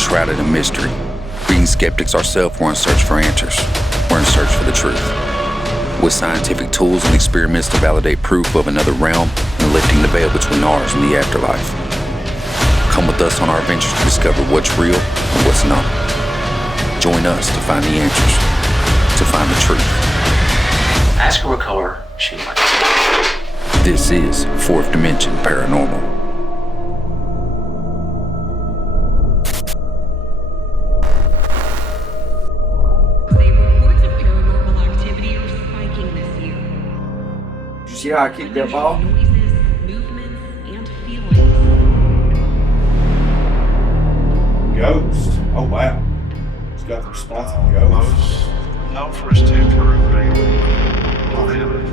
shrouded in mystery. Being skeptics ourselves, we're in search for answers. We're in search for the truth. With scientific tools and experiments to validate proof of another realm and lifting the veil between ours and the afterlife. Come with us on our adventures to discover what's real and what's not. Join us to find the answers, to find the truth. Ask her what color she likes. This is Fourth Dimension Paranormal. See how I kicked that ball? Noises, movements, and feelings. Ghost. Oh wow. It's got the response of ghost. Known for his temper,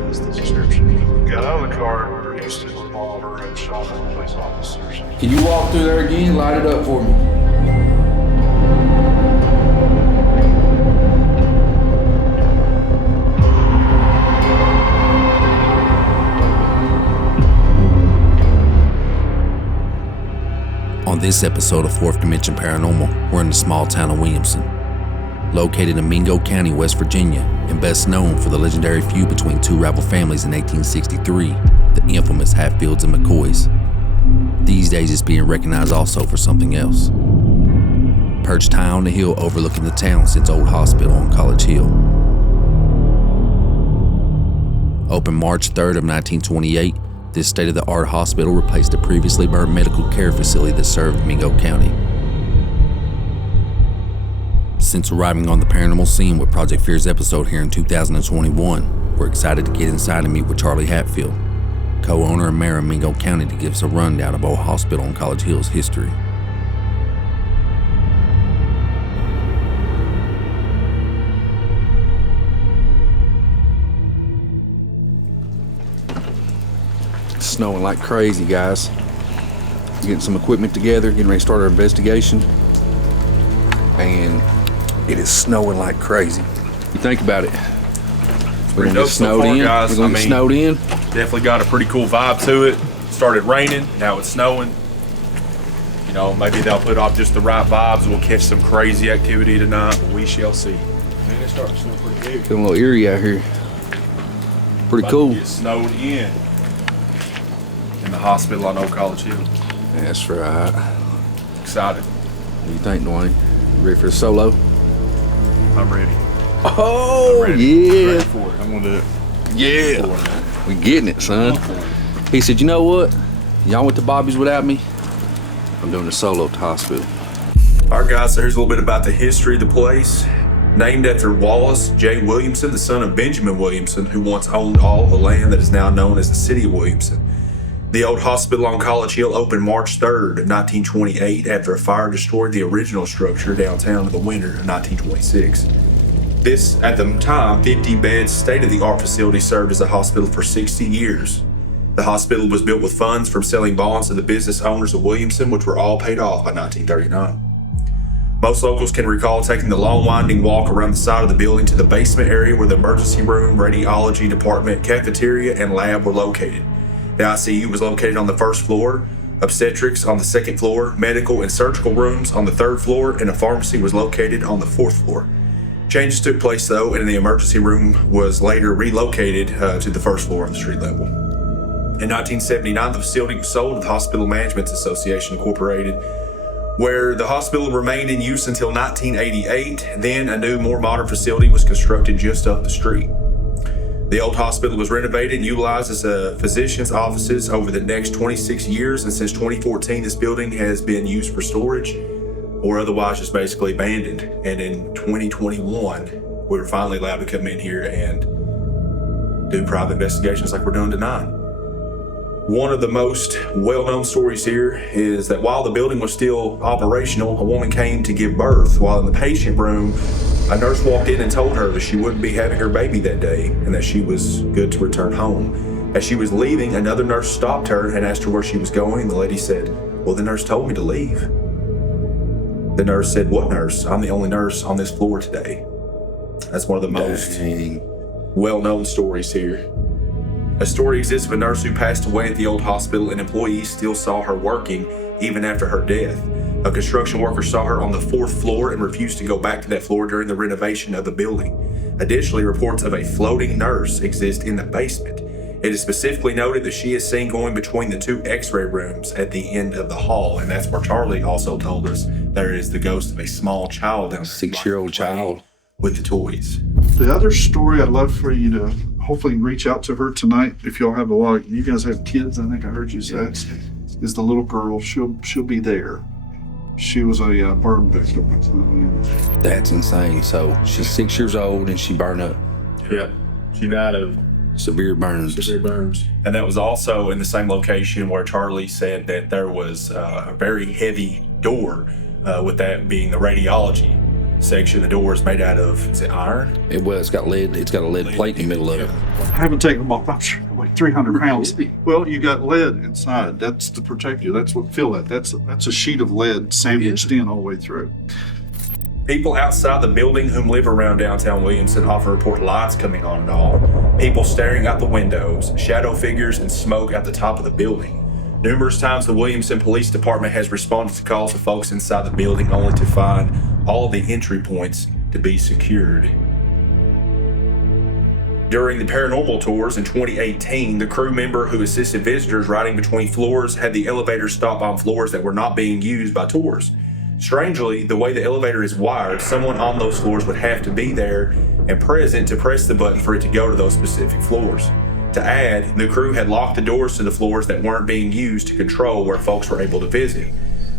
was the description. Got out of the car, produced his revolver, and shot at the police officers. Can you walk through there again? Light it up for me. On this episode of Fourth Dimension Paranormal, we're in the small town of Williamson. Located in Mingo County, West Virginia, and best known for the legendary feud between two rival families in 1863, the infamous Hatfields and McCoys. These days it's being recognized also for something else. Perched high on the hill overlooking the town sits Old Hospital on College Hill. Opened March 3rd of 1928, this state-of-the-art hospital replaced a previously burned medical care facility that served Mingo County. Since arriving on the paranormal scene with Project Fear's episode here in 2021, we're excited to get inside and meet with Charlie Hatfield, co-owner and mayor of Mingo County, to give us a rundown of Old Hospital on College Hill's history. It's snowing like crazy, guys. Getting some equipment together, getting ready to start our investigation. And it is snowing like crazy. You think about it. We're gonna get snowed in. Guys. We're gonna get snowed in. Definitely got a pretty cool vibe to it. Started raining, now it's snowing. You know, maybe they'll put off just the right vibes. We'll catch some crazy activity tonight, but we shall see. Man, it's starting to snow pretty big. Feeling a little eerie out here. Pretty cool. Get snowed in the hospital on Old College Hill. That's right. Excited. What do you think, Dwayne? You ready for the solo? I'm ready. Oh, I'm ready. yeah. I'm ready for it. I'm gonna do it. Yeah. We getting it, son. He said, you know what? Y'all went to Bobby's without me. I'm doing a solo at the hospital. All right, guys, so here's a little bit about the history of the place. Named after Wallace J. Williamson, the son of Benjamin Williamson, who once owned all the land that is now known as the city of Williamson. The old hospital on College Hill opened March 3rd of 1928 after a fire destroyed the original structure downtown in the winter of 1926. This, at the time, 50-bed state-of-the-art facility served as a hospital for 60 years. The hospital was built with funds from selling bonds to the business owners of Williamson, which were all paid off by 1939. Most locals can recall taking the long winding walk around the side of the building to the basement area where the emergency room, radiology department, cafeteria, and lab were located. The ICU was located on the first floor, obstetrics on the second floor, medical and surgical rooms on the third floor, and a pharmacy was located on the fourth floor. Changes took place though, and the emergency room was later relocated to the first floor on the street level. In 1979, the facility was sold to the Hospital Management Association Incorporated, where the hospital remained in use until 1988. Then a new, more modern facility was constructed just up the street. The old hospital was renovated and utilized as a physician's offices over the next 26 years, and since 2014, this building has been used for storage or otherwise just basically abandoned. And in 2021, we were finally allowed to come in here and do private investigations like we're doing tonight. One of the most well-known stories here is that while the building was still operational, a woman came to give birth. While in the patient room, a nurse walked in and told her that she wouldn't be having her baby that day and that she was good to return home. As she was leaving, another nurse stopped her and asked her where she was going, and the lady said, "Well, the nurse told me to leave." The nurse said, "What nurse? I'm the only nurse on this floor today." That's one of the most well-known stories here. A story exists of a nurse who passed away at the old hospital, and employees still saw her working even after her death. A construction worker saw her on the 4th floor and refused to go back to that floor during the renovation of the building. Additionally, reports of a floating nurse exist in the basement. It is specifically noted that she is seen going between the 2 x-ray rooms at the end of the hall, and that's where Charlie also told us there is the ghost of a small child down there. 6-year-old child. With the toys. The other story I'd love for you to hopefully reach out to her tonight. If y'all have you guys have kids, I think I heard you say, is the little girl. She'll be there. She was a burn victim. That's insane. So she's 6 years old and she burned up. Yeah. She died of Severe burns. And that was also in the same location where Charlie said that there was a very heavy door, with that being the radiology section. The door is made out of, is it iron? It's got lead. It's got a lead plate in the middle of it. I haven't taken them off. I'm sure they weigh 300 pounds. Well, you got lead inside. That's to protect you. That's what fill that. That's a sheet of lead sandwiched in all the way through. People outside the building whom live around downtown Williamson often report lights coming on and off, people staring out the windows, shadow figures, and smoke at the top of the building. Numerous times the Williamson Police Department has responded to calls of folks inside the building only to find all of the entry points to be secured. During the paranormal tours in 2018, the crew member who assisted visitors riding between floors had the elevator stop on floors that were not being used by tours. Strangely, the way the elevator is wired, someone on those floors would have to be there and present to press the button for it to go to those specific floors. To add, the crew had locked the doors to the floors that weren't being used to control where folks were able to visit.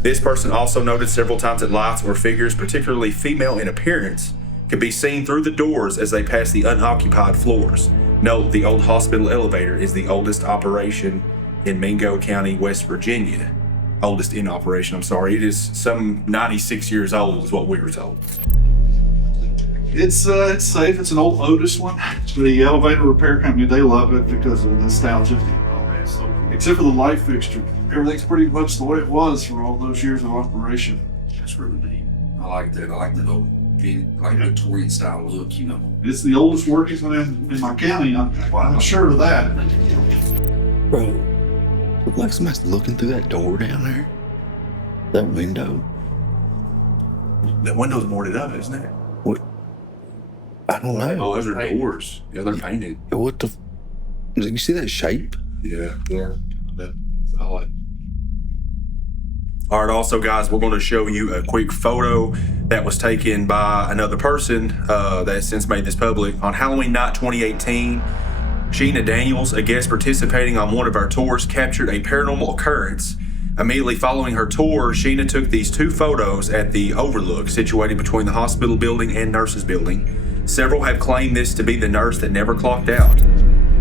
This person also noted several times that lights or figures, particularly female in appearance, could be seen through the doors as they passed the unoccupied floors. Note, the old hospital elevator is the oldest operation in Mingo County, West Virginia. Oldest in operation, I'm sorry. It is some 96 years old is what we were told. It's safe. It's an old Otis one. The elevator repair company, they love it because of the nostalgia. Except for the light fixture. Everything's pretty much the way it was for all those years of operation. That's really neat. I like that. I like the old, notorious style look, you know. It's the oldest working one in my county. I'm sure of that. Bro, look like somebody's looking through that door down there. That window. That window's boarded up, isn't it? What? I don't know. Oh, those are doors. Yeah, they're painted. What the? You see that shape? Yeah. That's solid. All right, also, guys, we're going to show you a quick photo that was taken by another person that has since made this public. On Halloween night 2018, Sheena Daniels, a guest participating on one of our tours, captured a paranormal occurrence. Immediately following her tour, Sheena took these 2 photos at the Overlook, situated between the hospital building and nurses building. Several have claimed this to be the nurse that never clocked out.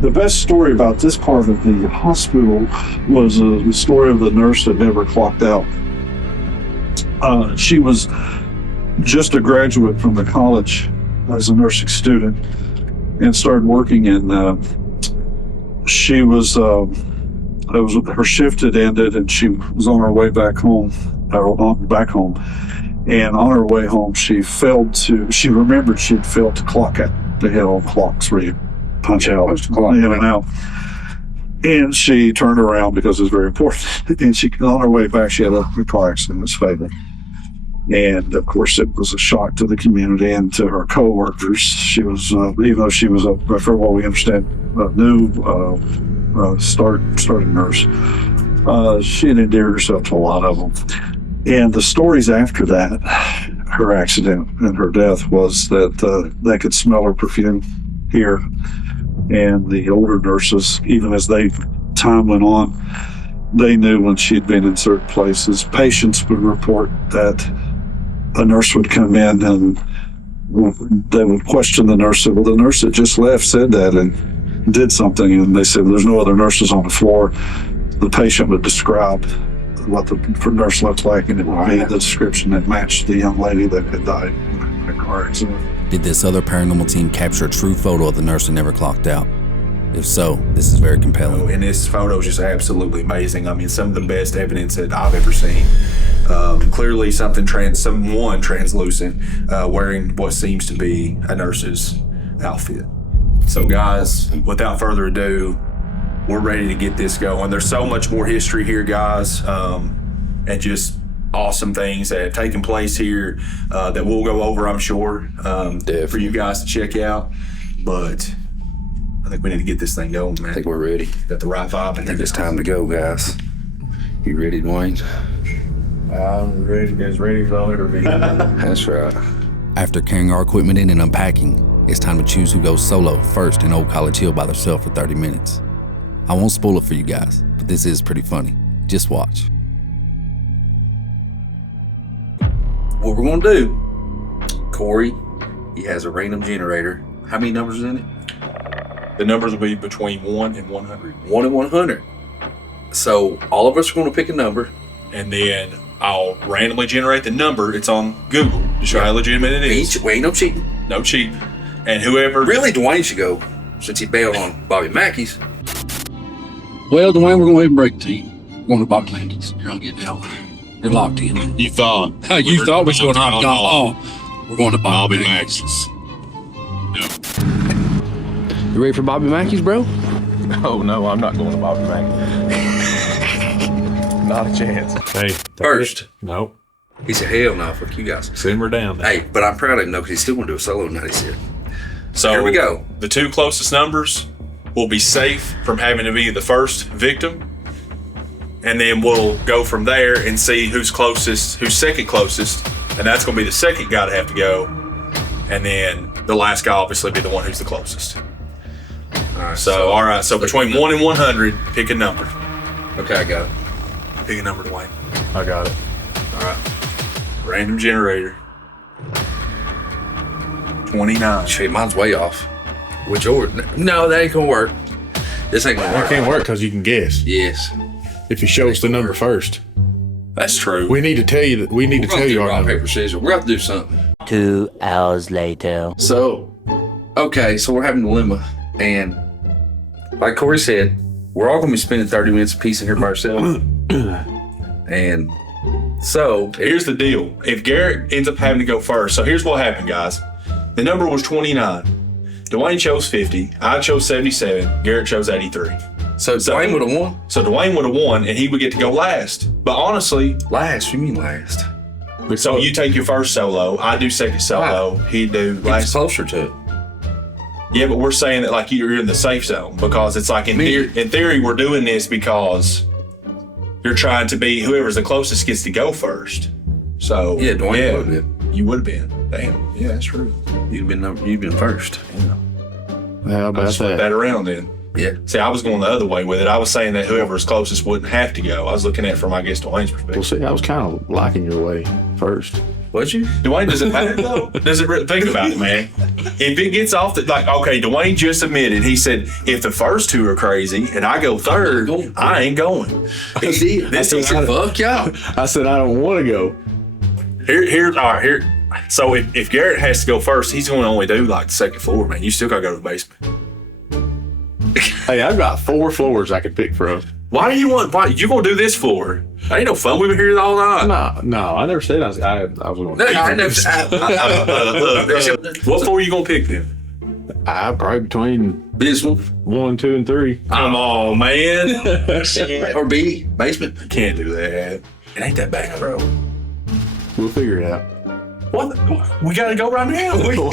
The best story about this part of the hospital was the story of the nurse that never clocked out. She was just a graduate from the college as a nursing student and started working, and she was, her shift had ended and she was on her way back home, and on her way home she remembered she'd failed to clock out. They had all clocks where you punch out in and out. And she turned around because it was very important. And on her way back, she had a car accident that was fatal. And of course, it was a shock to the community and to her co-workers. She was, even though she was, for what we understand, a new starting nurse, she had endeared herself to a lot of them. And the stories after that, her accident and her death, was that they could smell her perfume here. And the older nurses, even as time went on, they knew when she'd been in certain places. Patients would report that a nurse would come in and they would question the nurse. Well, the nurse that just left said that and did something. And they said, there's no other nurses on the floor. The patient would describe what the nurse looked like, and it would be the description that matched the young lady that had died in a car accident. Did this other paranormal team capture a true photo of the nurse that never clocked out? If so, this is very compelling. And this photo is just absolutely amazing. I mean, some of the best evidence that I've ever seen. Clearly someone translucent wearing what seems to be a nurse's outfit. So guys, without further ado, we're ready to get this going. There's so much more history here, guys, and just awesome things that have taken place here that we'll go over, I'm sure, for you guys to check out. But I think we need to get this thing going, man. I think we're ready. Got the right vibe. I think it's time to go, guys. You ready, Dwayne? I'm ready, as ready as I'll ever be. That's right. After carrying our equipment in and unpacking, it's time to choose who goes solo first in Old College Hill by themselves for 30 minutes. I won't spoil it for you guys, but this is pretty funny. Just watch. What we're gonna do, Cory, he has a random generator. How many numbers is in it? The numbers will be between 1 and 100. 1 and 100. So all of us are gonna pick a number. And then I'll randomly generate the number. It's on Google to show how legitimate it is. We ain't no cheating. No cheat. And whoever... Really, Dwayne should go, since he bailed on Bobby Mackey's. Well, Dwayne, we're going to go ahead and break the team. We're going to Bobby Mackey's. You're going to get out. You're locked in. You thought. You thought we were going to Oh, we're going to Bobby Mackey's. Mackey's. You ready for Bobby Mackey's, bro? Oh, no, I'm not going to Bobby Mackey's. Not a chance. Hey. First. Nope. He said, hell no, fuck you guys. Simmer down. Hey, but I'm proud of him, though, because he's still going to do a solo tonight, he said. So here we go. The two closest numbers will be safe from having to be the first victim. And then we'll go from there and see who's closest, who's second closest. And that's going to be the second guy to have to go. And then the last guy obviously be the one who's the closest. All right. So between 1 and 100, pick a number. Okay, I got it. Pick a number, Dwayne. I got it. All right. Random generator. 29. Shit, mine's way off. Which yours? No, that ain't going to work. This ain't going to That work. can't work because you can guess. Yes. If you show us the number first. That's true. We need to tell you that we need to tell you our rock, number. paper, scissors. We're going to have to do something. 2 hours later. So, okay, so we're having a dilemma. And like Cory said, we're all going to be spending 30 minutes apiece in here by ourselves. And so, Here's the deal. If Garrett ends up having to go first, so here's what happened, guys. The number was 29. Dwayne chose 50. I chose 77. Garrett chose 83. So Dwayne would have won? So Dwayne would have won, and he would get to go last. But honestly, Last? You mean last? so you take your first solo. I do second solo. He'd do He's last. closer to it. Yeah, but we're saying that like you're in the safe zone because it's like in theory we're doing this because you're trying to be whoever's the closest gets to go first. So Yeah, Dwayne would have been. You would have been. Damn. Yeah, that's true. You'd been first. How about Flip that around then. Yeah. See, I was going the other way with it. I was saying that whoever's closest wouldn't have to go. I was looking at it from, I guess, Dwayne's Well, perspective. see, I was kind of liking your way first. Was you? Dwayne, does it matter though? Does it really, think about it, man? If it gets off the, like, okay, Dwayne just admitted, he said, if the first two are crazy and I go third, I ain't going. He did. This is fuck y'all. I said I don't want to go. Here. So if Garrett has to go first, he's going to only do like the second floor, man. You still got to go to the basement. Hey, I've got 4 floors I could pick from. Why you going to do this floor? That ain't no fun. We've been here all night. No, I never said I was going No, to. I never. What floor are you going to pick then? I probably between This one 1, 2, and 3. Come on, man. or B basement. Can't do that. It ain't that bad, bro. We'll figure it out. What? We got to go right now. We'll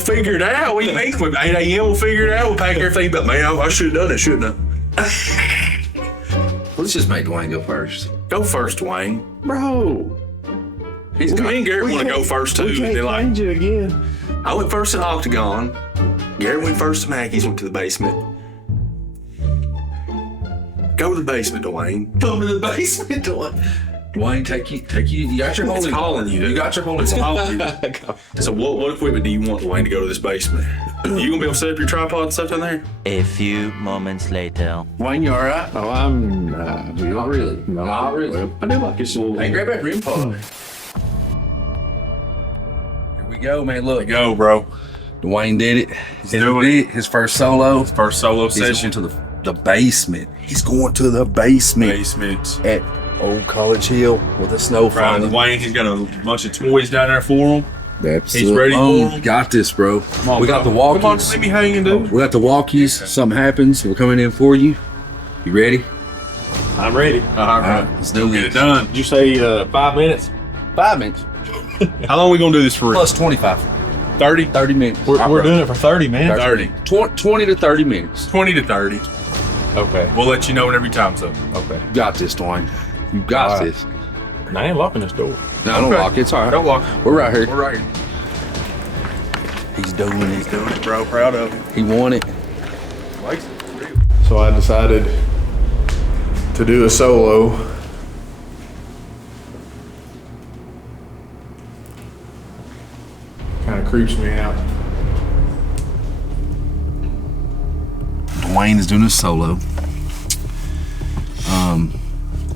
figure it out. We meet at 8 a.m. We'll figure it out. We'll pack everything. But man, I should have done it, shouldn't I? Let's just make Dwayne go first. Go first, Dwayne. Bro, He's Me and Garrett want to go first too. we can't They're like, change it again. I went first to Octagon. Garrett went first to Mackey's. Went to the basement. Go to the basement, Dwayne. Come to the basement, Dwayne. Dwayne, take you. You got your It's holy. calling you. You got your holy. It's calling you. So what equipment do you want, Dwayne, to go to this basement? You gonna be able to set up your tripod and stuff down there? A few moments later. Dwayne, you all right? Oh, I'm Not really. No, Not really. Well, I do like this little. Hey, grab that rim pod. Here we go, man. Look, Go, bro. Dwayne did it. He's doing it. His first solo. First solo He's session. going to the basement. He's going to the basement Basement. at Old College Hill with a snow Right, falling. Dwayne, he's got a bunch of toys down there for him. That's He's it. ready for Boom. him. Got this, bro. Come on, We got bro. the walkies. Come on, let me hang and do. We got the walkies. Something happens. We're coming in for you. You ready? I'm ready. All right, let's do Get it it. done. Did you say 5 minutes? 5 minutes. How long are we gonna do this for? Plus 25. 30? 30 minutes. We're doing it for 30 minutes. 30. 20 to 30 minutes. 20 to 30. Okay. We'll let you know whenever time's up. Okay. You got this, Dwayne. You got All right. this. And I ain't locking this door. No, don't Okay. lock it. It's all right. Don't walk. We're right here. We're right here. He's doing it. He's doing it, bro. Proud of him. He won it. Likes it. So I decided to do a solo. Kind of creeps me out. Dwayne is doing a solo.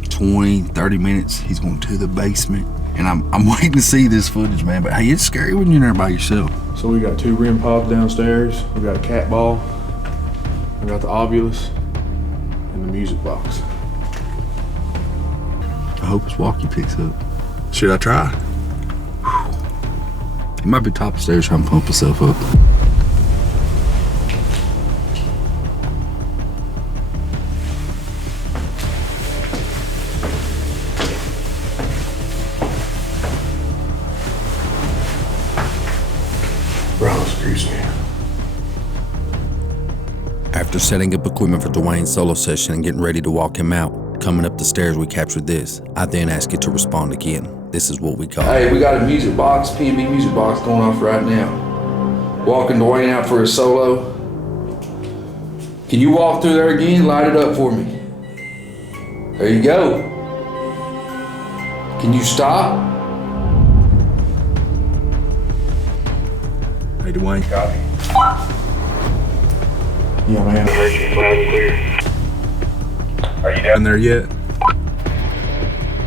20, 30 minutes. He's going to the basement. And I'm waiting to see this footage, man. But hey, it's scary when you're in there by yourself. So we got 2 REM pods downstairs. We got a cat ball. We got the ovulus and the music box. I hope his walkie picks up. Should I try? He might be top of the stairs trying to pump himself up. Bro, this creeps me out. After setting up equipment for Dwayne's solo session and getting ready to walk him out, coming up the stairs we captured this. I then ask it to respond again. This is what we call Hey, we got a music box, P&B music box going off right now. Walking Dwayne out for a solo. Can you walk through there again? Light it up for me. There you go. Can you stop? Hey, Dwayne. Yeah, man. Are you down there yet?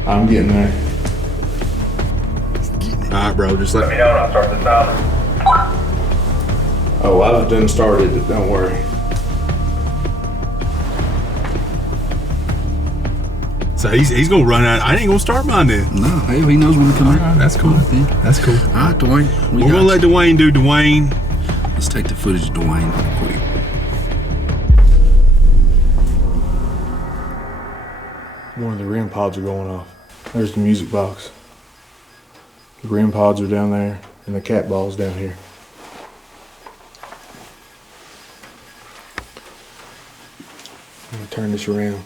I'm getting there. All right, bro. Just let me know when I start the timer. Oh, I've done started it. Don't worry. So he's gonna run out. I ain't gonna start mine then. No, hey, he knows when to come out. That's cool. That's cool. All right, Dwayne. We're gonna let Dwayne do Dwayne. Let's take the footage of Dwayne quick. One of the REM pods are going off. There's the music box. The REM pods are down there, and the cat ball's down here. I'm gonna turn this around.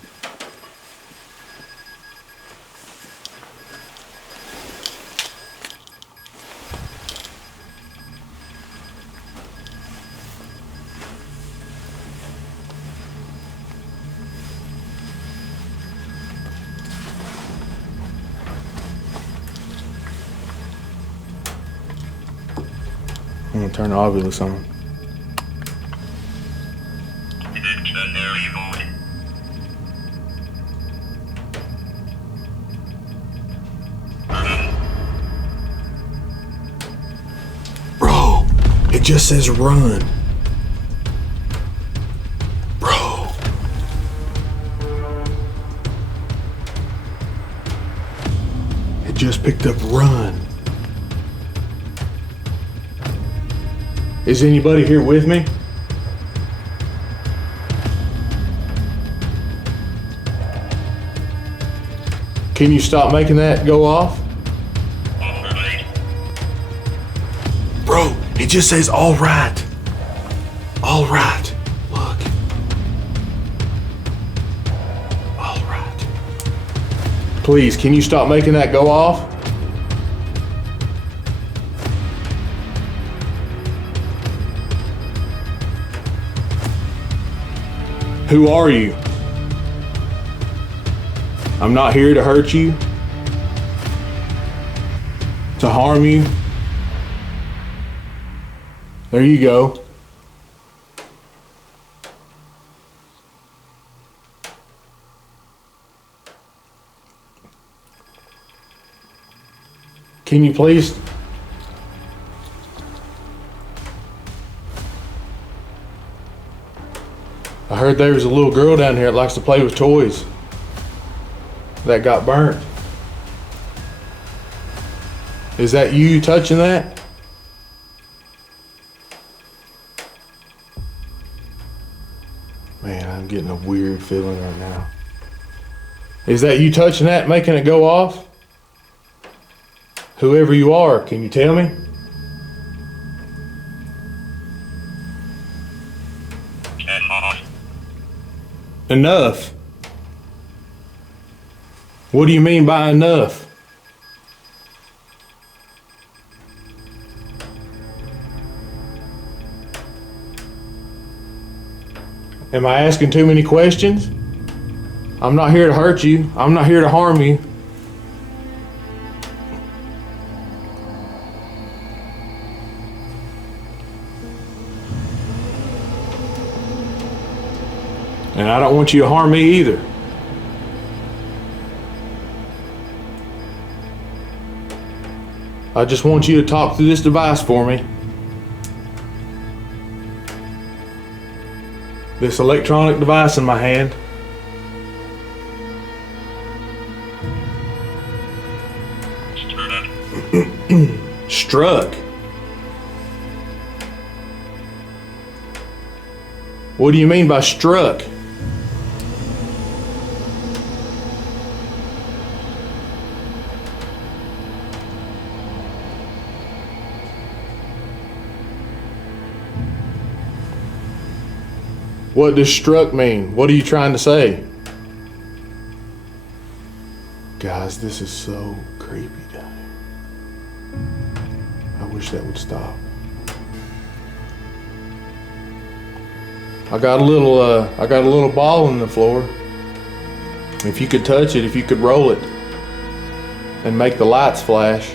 I'm gonna turn the ovulus on. Bro, it just says run. Bro. It just picked up run. Is anybody here with me? Can you stop making that go off? Bro, it just says all right. All right. Look. All right. Please, can you stop making that go off? Who are you? I'm not here to hurt you, to harm you. There you go. Can you please? I heard there was a little girl down here that likes to play with toys that got burnt. Is that you touching that? Man, I'm getting a weird feeling right now. Is that you touching that, making it go off? Whoever you are, can you tell me? Enough. What do you mean by enough? Am I asking too many questions? I'm not here to hurt you. I'm not here to harm you. And I don't want you to harm me either. I just want you to talk through this device for me. This electronic device in my hand. Struck. What do you mean by struck? What does struck mean? What are you trying to say? Guys, this is so creepy down here. I wish that would stop. I got a little ball on the floor. If you could touch it, if you could roll it and make the lights flash,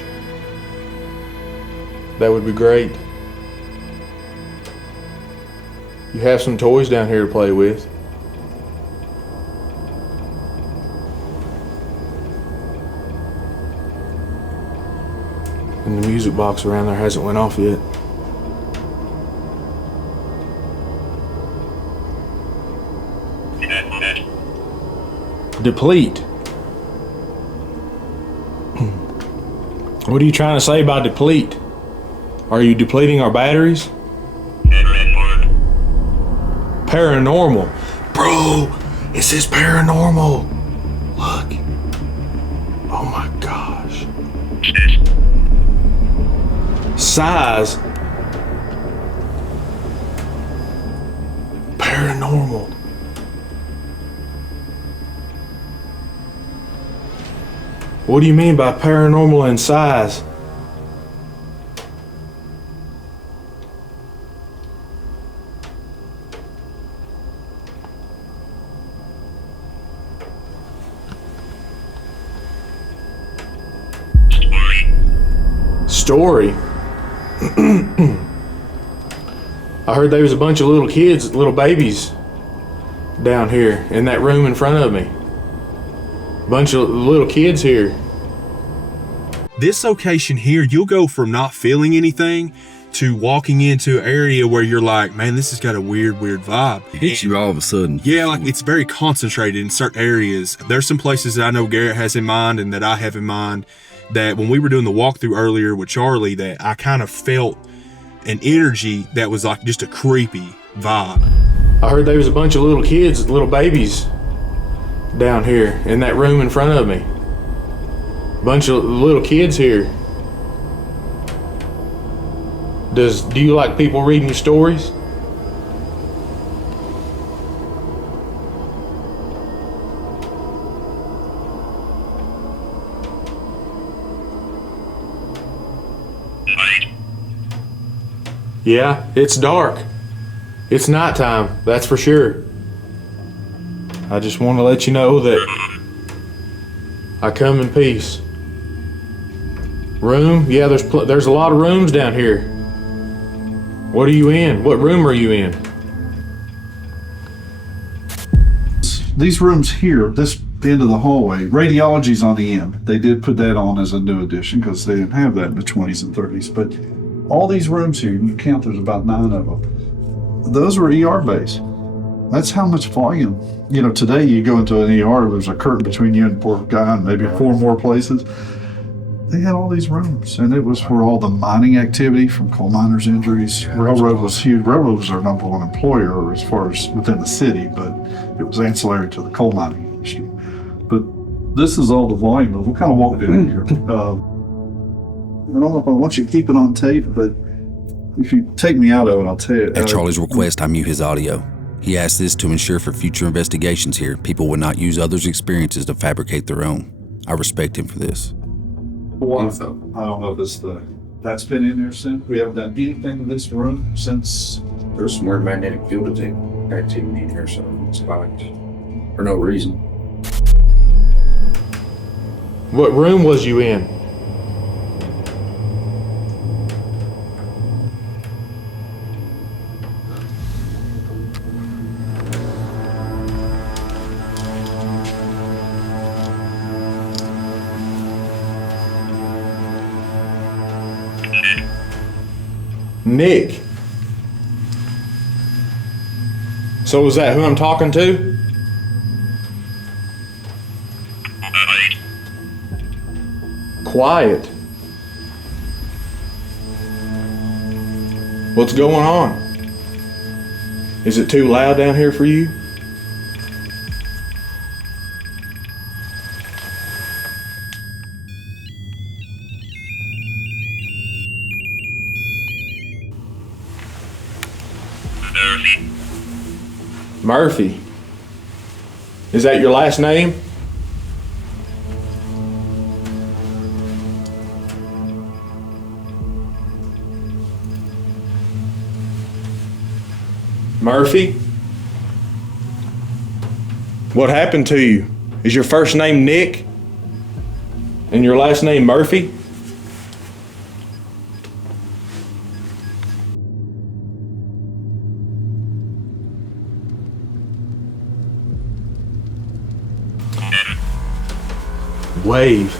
that would be great. You have some toys down here to play with. And the music box around there hasn't went off yet. Deplete. What are you trying to say by deplete? Are you depleting our batteries? Paranormal. Bro, it says paranormal. Look. Oh my gosh. Size. Paranormal. What do you mean by paranormal in size? Story. I heard there was a bunch of little kids, little babies down here in that room in front of me. Bunch of little kids here. This location here, you'll go from not feeling anything to walking into an area where you're like, man, this has got a weird vibe. It hits you all of a sudden. Yeah, like it's very concentrated in certain areas. There's some places that I know Garrett has in mind and that I have in mind that when we were doing the walkthrough earlier with Charlie, that I kind of felt an energy that was like just a creepy vibe. I heard there was a bunch of little kids, little babies down here in that room in front of me. Bunch of little kids here. Do you like people reading you stories? Yeah, it's dark. It's nighttime, that's for sure. I just want to let you know that I come in peace. Room? Yeah, there's a lot of rooms down here. What are you in? What room are you in? These rooms here, this end of the hallway, radiology's on the end. They did put that on as a new addition because they didn't have that in the 20s and 30s. But all these rooms here, you count, there's about 9 of them. Those were ER bays. That's how much volume. You know, today you go into an ER, there's a curtain between you and the poor guy and maybe 4 more places. They had all these rooms, and it was for all the mining activity from coal miners' injuries. Railroad was huge. Railroad was our number one employer as far as within the city, but it was ancillary to the coal mining industry. But This is all the volume. We'll kind of walk in here. I don't know if I want you to keep it on tape, but if you take me out of it, I'll tell you. At Charlie's request, I mute his audio. He asked this to ensure for future investigations here, people would not use others' experiences to fabricate their own. I respect him for this. I don't know if that's been in there since. We haven't done anything in this room since. There's some weird magnetic field activity in here, so it's spiked for no reason. What room was you in? Nick. So is that who I'm talking to? Quiet. What's going on? Is it too loud down here for you? Murphy. Is that your last name? Murphy? What happened to you? Is your first name Nick? And your last name Murphy? Wave.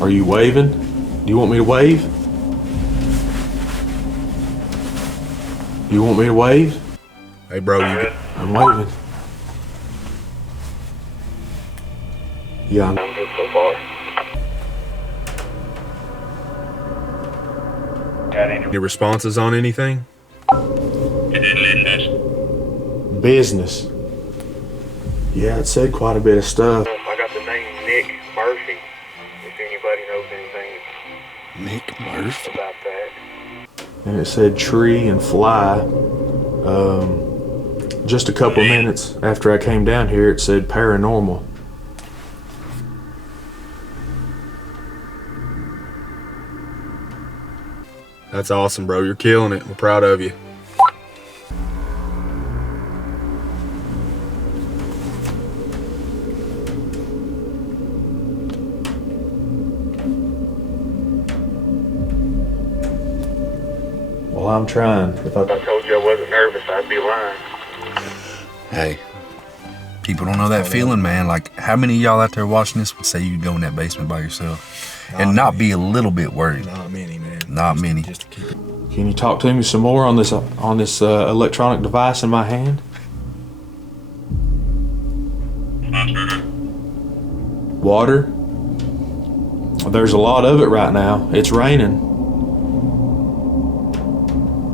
Are you waving? Do you want me to wave? You want me to wave? Hey, bro, I'm waving. Yeah, I'm good so far. Any responses on anything? business. Yeah, it said quite a bit of stuff. I got the name Nick Murphy, if anybody knows anything Nick Murphy? about that. And it said tree and fly. Just a couple minutes after I came down here, it said paranormal. That's awesome, bro. You're killing it. We're proud of you. Well, I'm trying. If I told you I wasn't nervous, I'd be lying. Hey, people don't know that feeling, man. Like, how many of y'all out there watching this would say you could go in that basement by yourself and not be a little bit worried? Not many, man. Not many. Just to keep it. Can you talk to me some more on this electronic device in my hand? Water? There's a lot of it right now. It's raining.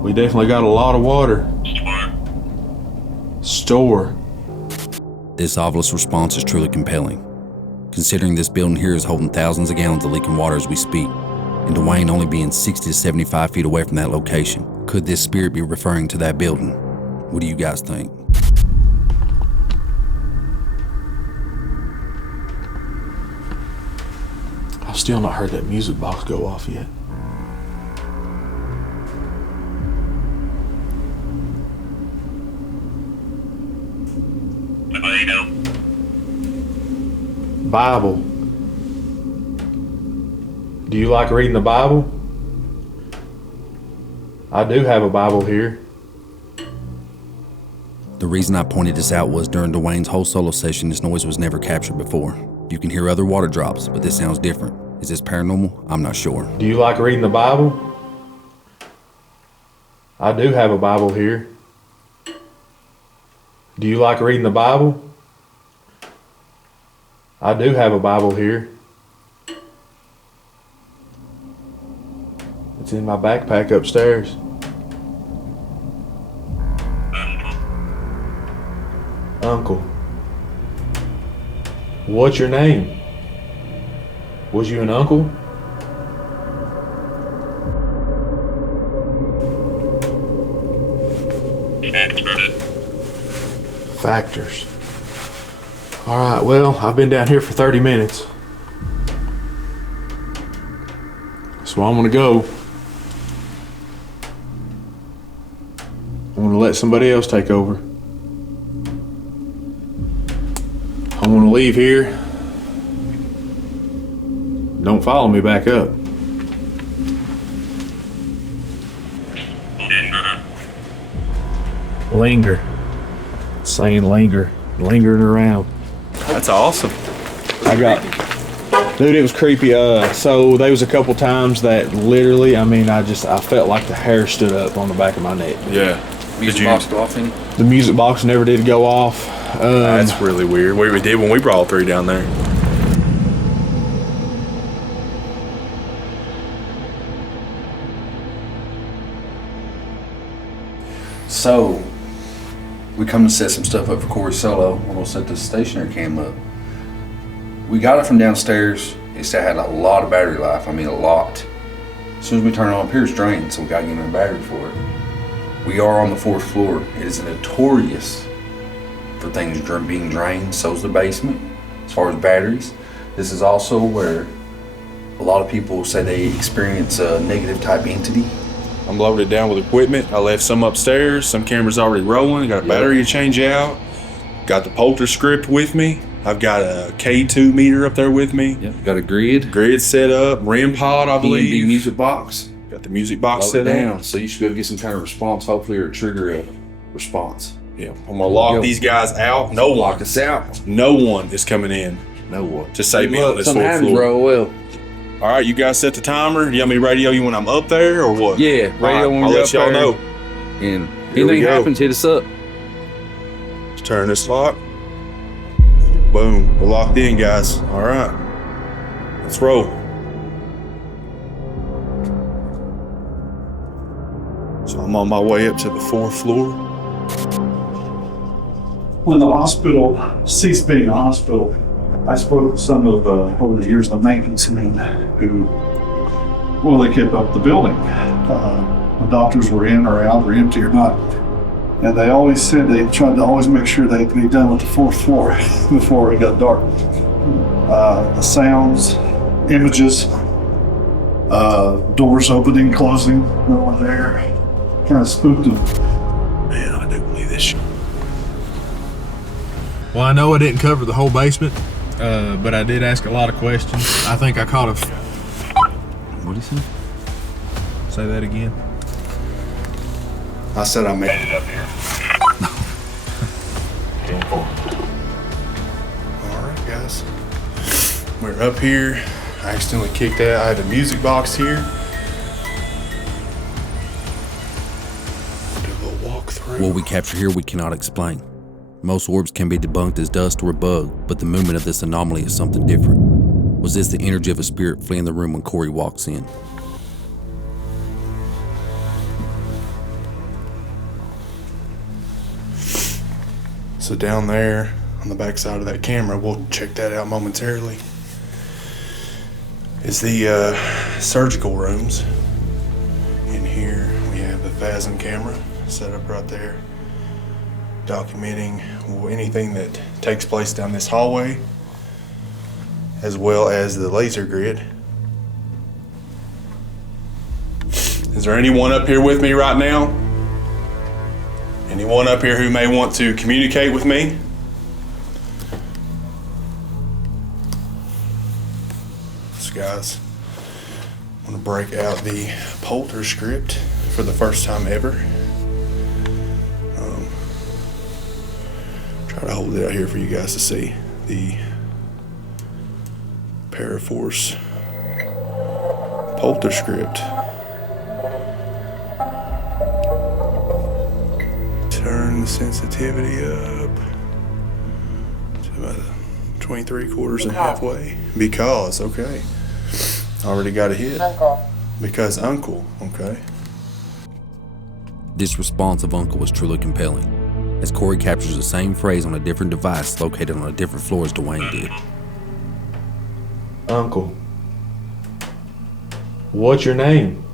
We definitely got a lot of water. Store. This obvious response is truly compelling, considering this building here is holding thousands of gallons of leaking water as we speak, and Dwayne only being 60 to 75 feet away from that location. Could this spirit be referring to that building? What do you guys think? I've still not heard that music box go off yet. Bible. Do you like reading the Bible? I do have a Bible here. The reason I pointed this out was during Dwayne's whole solo session, this noise was never captured before. You can hear other water drops, but this sounds different. Is this paranormal? I'm not sure. Do you like reading the Bible? I do have a Bible here. Do you like reading the Bible? I do have a Bible here. It's in my backpack upstairs. Uncle. What's your name? Was you an uncle? Factors. Alright, well, I've been down here for 30 minutes. So I'm gonna go. I'm gonna let somebody else take over. I'm gonna leave here. Don't follow me back up. Linger. Saying linger. Lingering around. That's awesome. Dude, it was creepy. So there was a couple times that literally, I felt like the hair stood up on the back of my neck. Yeah. Music box go off any? The music box never did go off. That's really weird. We did when we brought all three down there. So, we come to set some stuff up for Cory solo. We're gonna set this stationary cam up. We got it from downstairs. It still had a lot of battery life. A lot. As soon as we turn it on, it appears drained, so we gotta get a battery for it. We are on the 4th floor. It is notorious for things being drained. So's the basement, as far as batteries. This is also where a lot of people say they experience a negative type entity. I'm loaded down with equipment. I left some upstairs. Some cameras already rolling. Got a battery to change out. Got the poltergeist with me. I've got a K2 meter up there with me. Yep. Got a grid. Grid set up. REM pod, I believe. E&B music box. Got the music box Load set it down. up. So you should be able to get some kind of response, hopefully, or trigger a response. Yeah, I'm gonna lock these guys out. No one. Lock us out. No one is coming in. No one. To save me on this 4th floor. floor. Real well. All right, you guys set the timer. You want me to radio you when I'm up there or what? Yeah, radio when I'll we're let up y'all there. know. And Here we anything go. happens, hit us up. Let's turn this lock. Boom. We're locked in, guys. All right. Let's roll. So I'm on my way up to the 4th floor. When the hospital ceased being a hospital, I spoke to some of, over the years, the maintenance men who, they kept up the building. The doctors were in or out or empty or not. And they always said they tried to always make sure they'd be done with the 4th floor before it got dark. The sounds, images, doors opening, closing, no one there. Kind of spooked them. Man, I do believe this shit. Well, I know I didn't cover the whole basement, but I did ask a lot of questions. I think I caught a... What is it? Say that again. I said I made it up here. All right, guys. We're up here. I accidentally kicked out. I had a music box here. Do a little walkthrough. What we capture here we cannot explain. Most orbs can be debunked as dust or a bug, but the movement of this anomaly is something different. Was this the energy of a spirit fleeing the room when Cory walks in? So down there on the back side of that camera, we'll check that out momentarily, is the surgical rooms. In here we have the phasm camera set up right there, documenting anything that takes place down this hallway, as well as the laser grid. Is there anyone up here with me right now? Anyone up here who may want to communicate with me? So guys, I'm gonna break out the poltergeist for the first time ever. Try to hold it out here for you guys to see the Paraforce poltergeist. Turn the sensitivity up to about 23 and halfway. Because, okay, already got a hit. Because Uncle, okay. This response of Uncle was truly compelling. as Cory captures the same phrase on a different device located on a different floor as Dwayne did. Uncle, what's your name?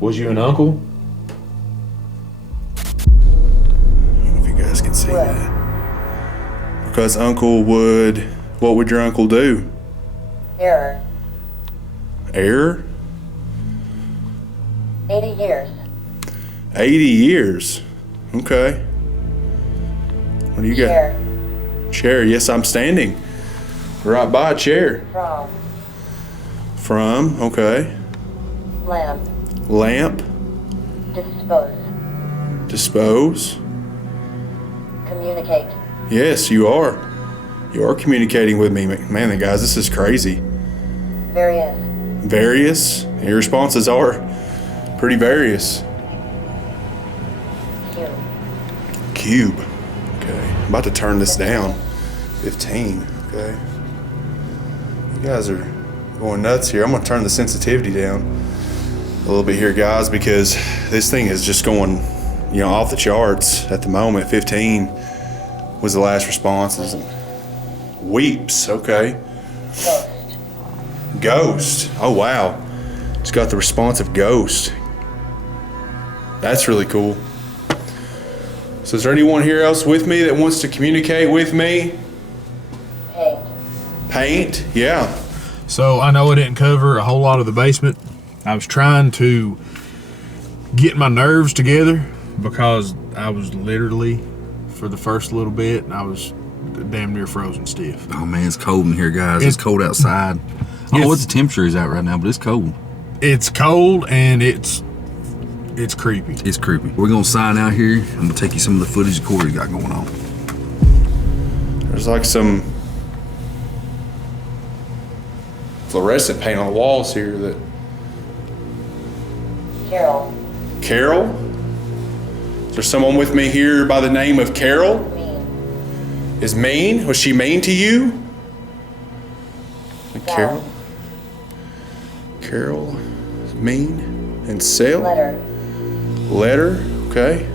Was you an uncle? I don't know if you guys can see that. Because Uncle would, what would your uncle do? Error. Error? 80 years. 80 years. Okay. What do you got? Chair. Chair. Yes, I'm standing right by a chair. From. From. Okay. Lamp. Lamp. Dispose. Dispose. Communicate. Yes, you are. You are communicating with me. Man, guys, this is crazy. Various. Various. Your responses are pretty various. Cube. Cube. Okay. I'm about to turn this down. 15. Okay. You guys are going nuts here. I'm going to turn the sensitivity down a little bit here, guys, because this thing is just going, off the charts at the moment. 15 was the last responses. Weeps. Okay. Ghost. Ghost. Oh, wow. It's got the response of ghost. That's really cool. So is there anyone here else with me that wants to communicate with me? Paint. Paint? Yeah. So I know I didn't cover a whole lot of the basement. I was trying to get my nerves together because I was literally, for the first little bit, I was damn near frozen stiff. Oh man, it's cold in here, guys. It's cold outside. I don't know what the temperature is at right now, but it's cold. It's cold and it's creepy. It's creepy. We're gonna sign out here. I'm gonna take you some of the footage Cory got going on. There's like some fluorescent paint on the walls here that... Carol. Carol? Is there someone with me here by the name of Carol? Mean. Is mean? Was she mean to you? Carol? Carol is mean. And Sale? Letter. Letter, okay.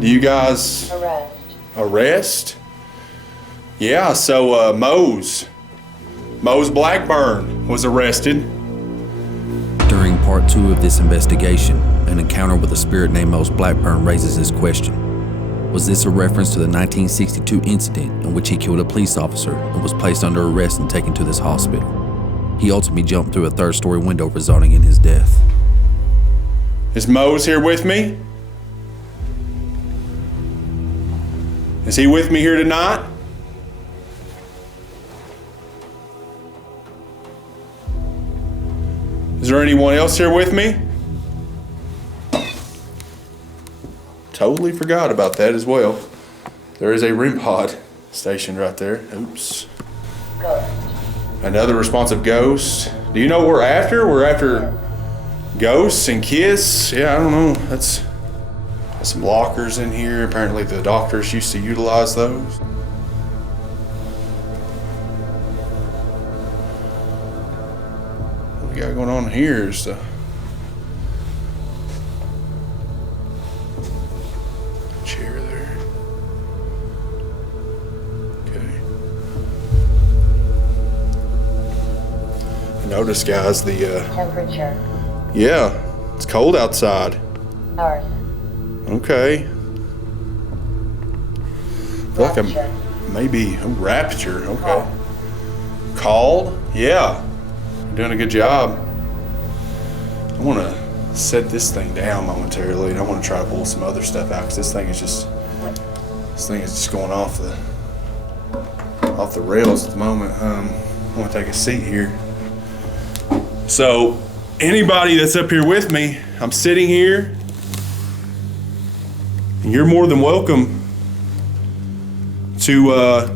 Do you guys... Arrest. Arrest? Yeah, so Mose Blackburn was arrested. During part 2 of this investigation, an encounter with a spirit named Mose Blackburn raises this question. Was this a reference to the 1962 incident in which he killed a police officer and was placed under arrest and taken to this hospital? He ultimately jumped through a third-story window, resulting in his death. Is Mose here with me? Is he with me here tonight? Is there anyone else here with me? Totally forgot about that as well. There is a REM pod stationed right there. Oops. Ghost. Another responsive ghost. Do you know what we're after? We're after ghosts and kiss. Yeah, I don't know. That's some lockers in here. Apparently the doctors used to utilize those. What we got going on here is the chair there. Okay. Notice, guys, the Temperature. yeah, it's cold outside. Hours. Okay. I feel like Rapture. maybe rapture. Okay. Called? Yeah. You're doing a good job. I want to set this thing down momentarily, and I want to try to pull some other stuff out because this thing is just going off the rails at the moment. I want to take a seat here. So, anybody that's up here with me, I'm sitting here. You're more than welcome to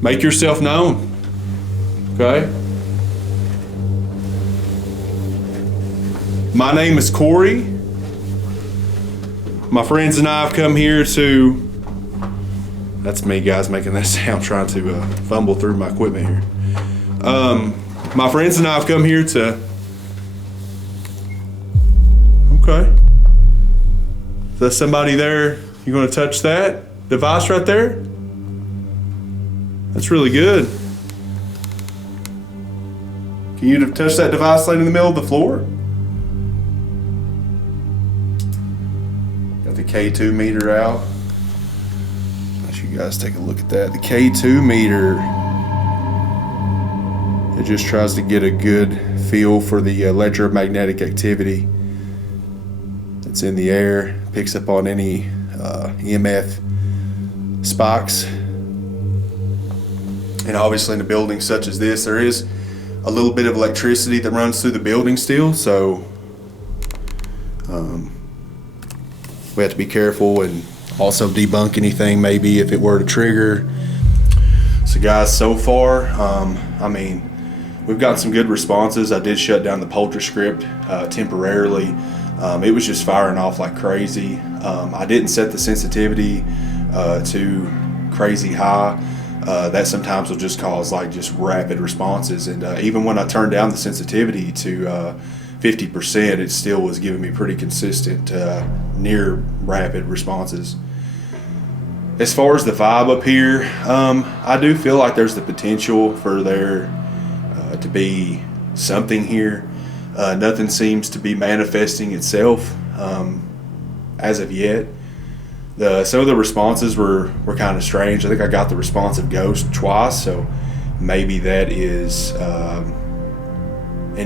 make yourself known. Okay? My name is Cory. My friends and I have come here to... That's me, guys, making that sound, trying to fumble through my equipment here. My friends and I have come here to... Okay. there's somebody there. You gonna touch that device right there? That's really good. Can you touch that device laying in the middle of the floor? Got the K2 meter out. Let you guys take a look at that. The K2 meter, it just tries to get a good feel for the electromagnetic activity that's in the air, picks up on any EMF spikes. And obviously in a building such as this, there is a little bit of electricity that runs through the building still, so we have to be careful and also debunk anything maybe if it were to trigger. So guys, so far, I mean, we've gotten some good responses. I did shut down the poltergeist temporarily. It was just firing off like crazy. I didn't set the sensitivity to crazy high. That sometimes will just cause like just rapid responses. And even when I turned down the sensitivity to 50%, it still was giving me pretty consistent, near rapid responses. As far as the vibe up here, I do feel like there's the potential for there to be something here. Nothing seems to be manifesting itself as of yet. Some of the responses were kind of strange. I think I got the response of ghost twice, so maybe that is an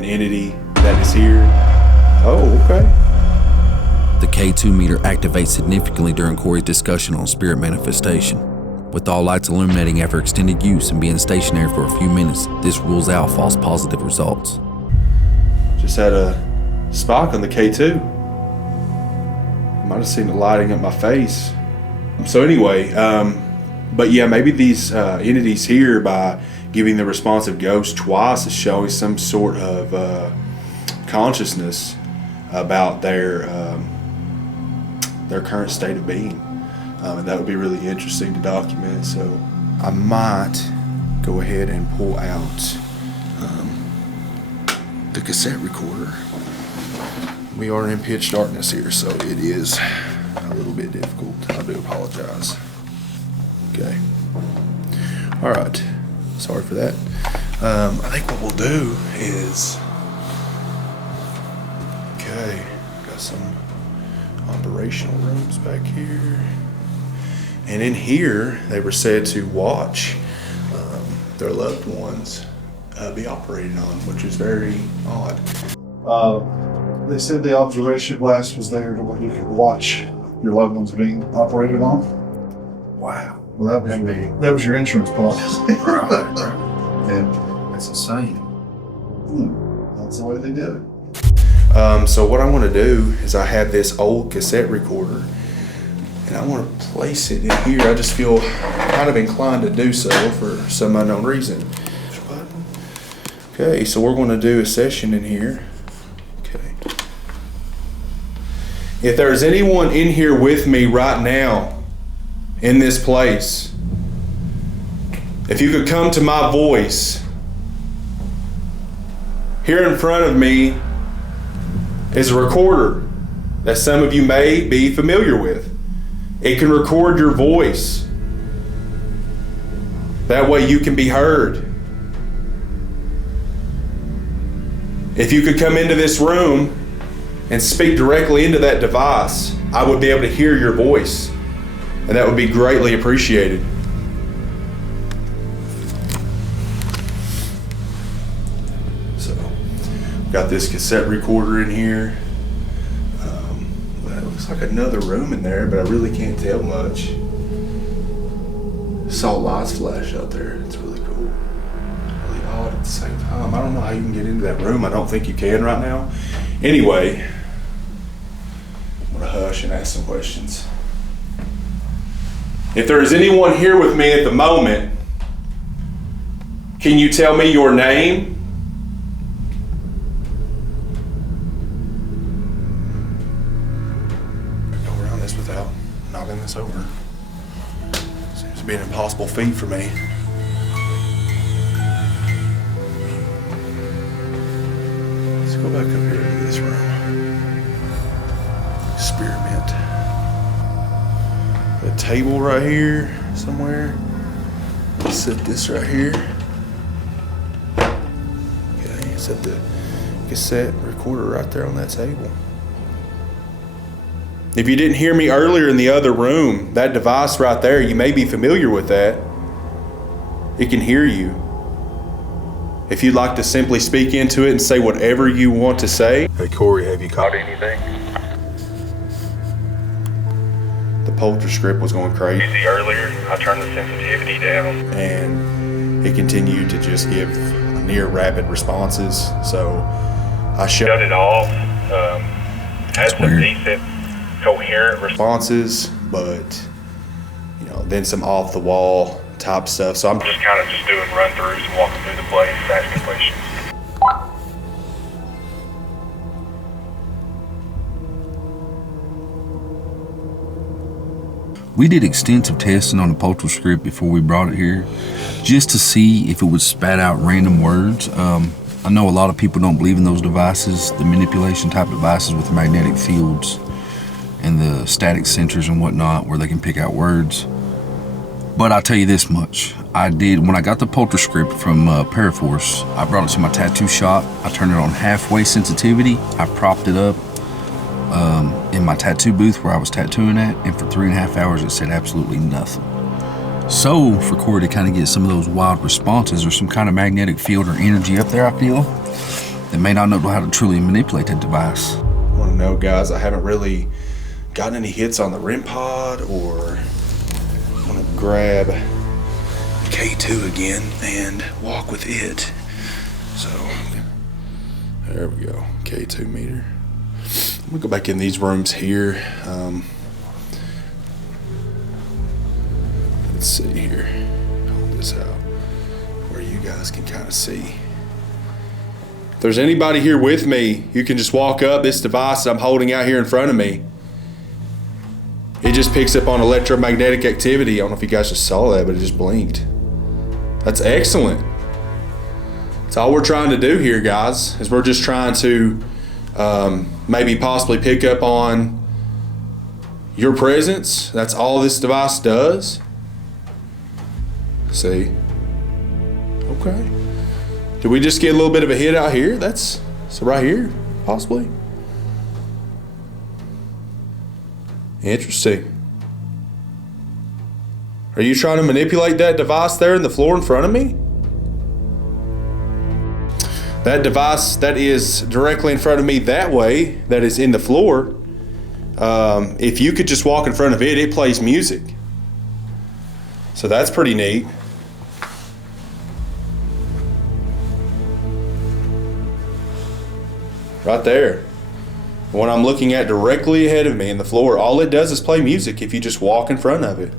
entity that is here. Oh, okay. The K2 meter activates significantly during Cory's discussion on spirit manifestation. With all lights illuminating after extended use and being stationary for a few minutes, this rules out false positive results. Just had a spike on the K2. Might have seen it lighting up my face. So anyway, but yeah, maybe these entities here, by giving the response of ghost twice, is showing some sort of consciousness about their current state of being. And that would be really interesting to document. So I might go ahead and pull out the cassette recorder. We are in pitch darkness here, so it is a little bit difficult. I do apologize. Okay. All right. Sorry for that. I think what we'll do is, okay, got some operational rooms back here. And in here, they were said to watch their loved ones be operated on, which is very odd. They said the observation glass was there to where you could watch your loved ones being operated on. Wow. Well, that was your insurance policy. Right. Yeah. That's insane. That's the way they did it. So what I want to do is I have this old cassette recorder, and I want to place it in here. I just feel kind of inclined to do so for some unknown reason. Okay, so we're going to do a session in here. Okay. If there's anyone in here with me right now, in this place, if you could come to my voice. Here in front of me is a recorder that some of you may be familiar with. It can record your voice. That way you can be heard. If you could come into this room and speak directly into that device, I would be able to hear your voice, and that would be greatly appreciated. So, got this cassette recorder in here. Well, it looks like another room in there, but I really can't tell much. Saw lights flash out there. It's really cool. Really odd at the same time. I don't know how you can get into that room. I don't think you can right now. Anyway, I'm gonna hush and ask some questions. If there is anyone here with me at the moment, can you tell me your name? Go around this without knocking this over. Seems to be an impossible feat for me. Let's go back up here into this room. Experiment. a table right here somewhere. Set this right here. Okay, set the cassette recorder right there on that table. If you didn't hear me earlier in the other room, that device right there, you may be familiar with that. It can hear you. If you'd like to simply speak into it and say whatever you want to say. Hey Cory, have you caught anything? The poltergeist was going crazy. Earlier, I turned the sensitivity down. And it continued to just give near rapid responses. So I shut it off. Had some decent, coherent responses, but you know, then some off the wall type stuff. So I'm just kind of just doing run throughs and walking through the place, asking questions. We did extensive testing on the poltergeist before we brought it here, just to see if it would spat out random words. I know a lot of people don't believe in those devices, the manipulation type devices with magnetic fields and the static sensors and whatnot, where they can pick out words. But I'll tell you this much. I did, when I got the poltergeist from Paraforce, I brought it to my tattoo shop. I turned it on halfway sensitivity. I propped it up in my tattoo booth where I was tattooing at, and for 3.5 hours it said absolutely nothing. So for Cory to kind of get some of those wild responses or some kind of magnetic field or energy up there, I feel, that may not know how to truly manipulate that device. I want to know, guys, I haven't really gotten any hits on the REM pod, or I'm gonna grab K2 again and walk with it. So there we go, K2 meter. I'm gonna go back in these rooms here. Let's see here. Hold this out where you guys can kind of see. If there's anybody here with me, you can just walk up. This device that I'm holding out here in front of me, it just picks up on electromagnetic activity. I don't know if you guys just saw that, but it just blinked. That's excellent. That's all we're trying to do here, guys, is we're just trying to maybe possibly pick up on your presence. That's all this device does. See? Okay. Did we just get a little bit of a hit out here? That's so right here, possibly. Interesting. Are you trying to manipulate that device there in the floor in front of me? That device that is directly in front of me that way, that is in the floor, if you could just walk in front of it, it plays music. So that's pretty neat. Right there. The one I'm looking at directly ahead of me in the floor, all it does is play music if you just walk in front of it.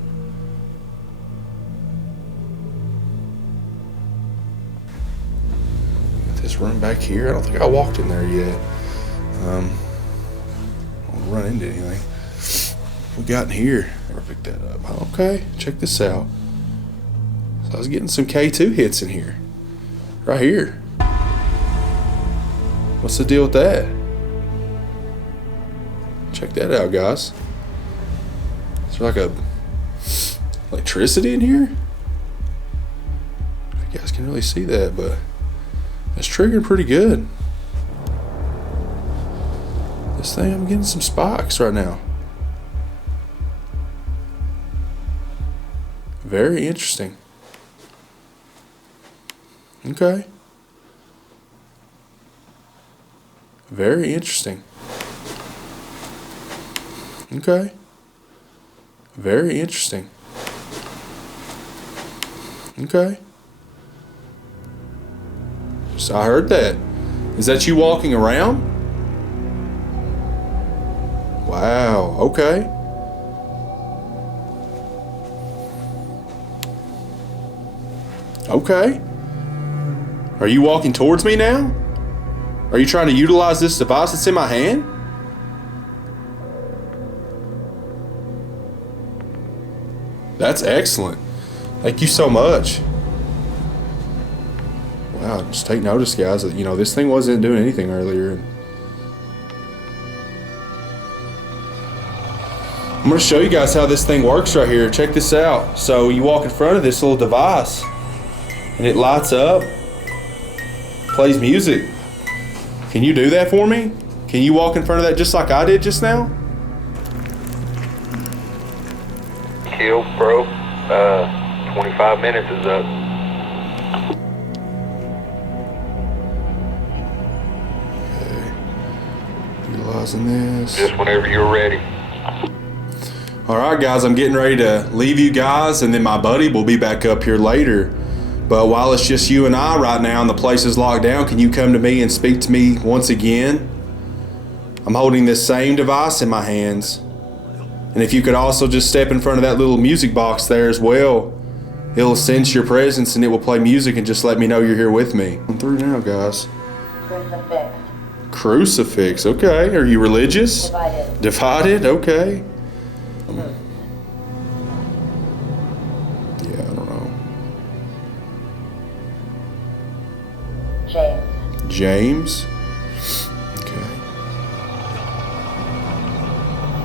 This room back here, I don't think I walked in there yet. I don't run into anything. What we got in here? Never picked that up. Okay, check this out. So I was getting some K2 hits in here. Right here. What's the deal with that? Check that out, guys. Is there like a electricity in here? You guys can really see that, but it's triggering pretty good. This thing, I'm getting some spikes right now. Very interesting. Okay. Very interesting. Okay. Very interesting. Okay. So I heard that. Is that you walking around? Wow. Okay. Okay. Are you walking towards me now? Are you trying to utilize this device that's in my hand? That's excellent. Thank you so much. Wow, just take notice, guys. You know, this thing wasn't doing anything earlier. I'm gonna show you guys how this thing works right here. Check this out. So you walk in front of this little device and it lights up, plays music. Can you do that for me? Can you walk in front of that just like I did just now? Chill, bro. 25 minutes is up. Utilizing this. Just whenever you're ready. All right, guys, I'm getting ready to leave you guys, and then my buddy will be back up here later. But while it's just you and I right now and the place is locked down, can you come to me and speak to me once again? I'm holding this same device in my hands. And if you could also just step in front of that little music box there as well, it'll sense your presence and it will play music and just let me know you're here with me. I'm through now, guys. Crucifix. Crucifix, okay. Are you religious? Divided. Divided, okay. Yeah, I don't know. James. James? Okay.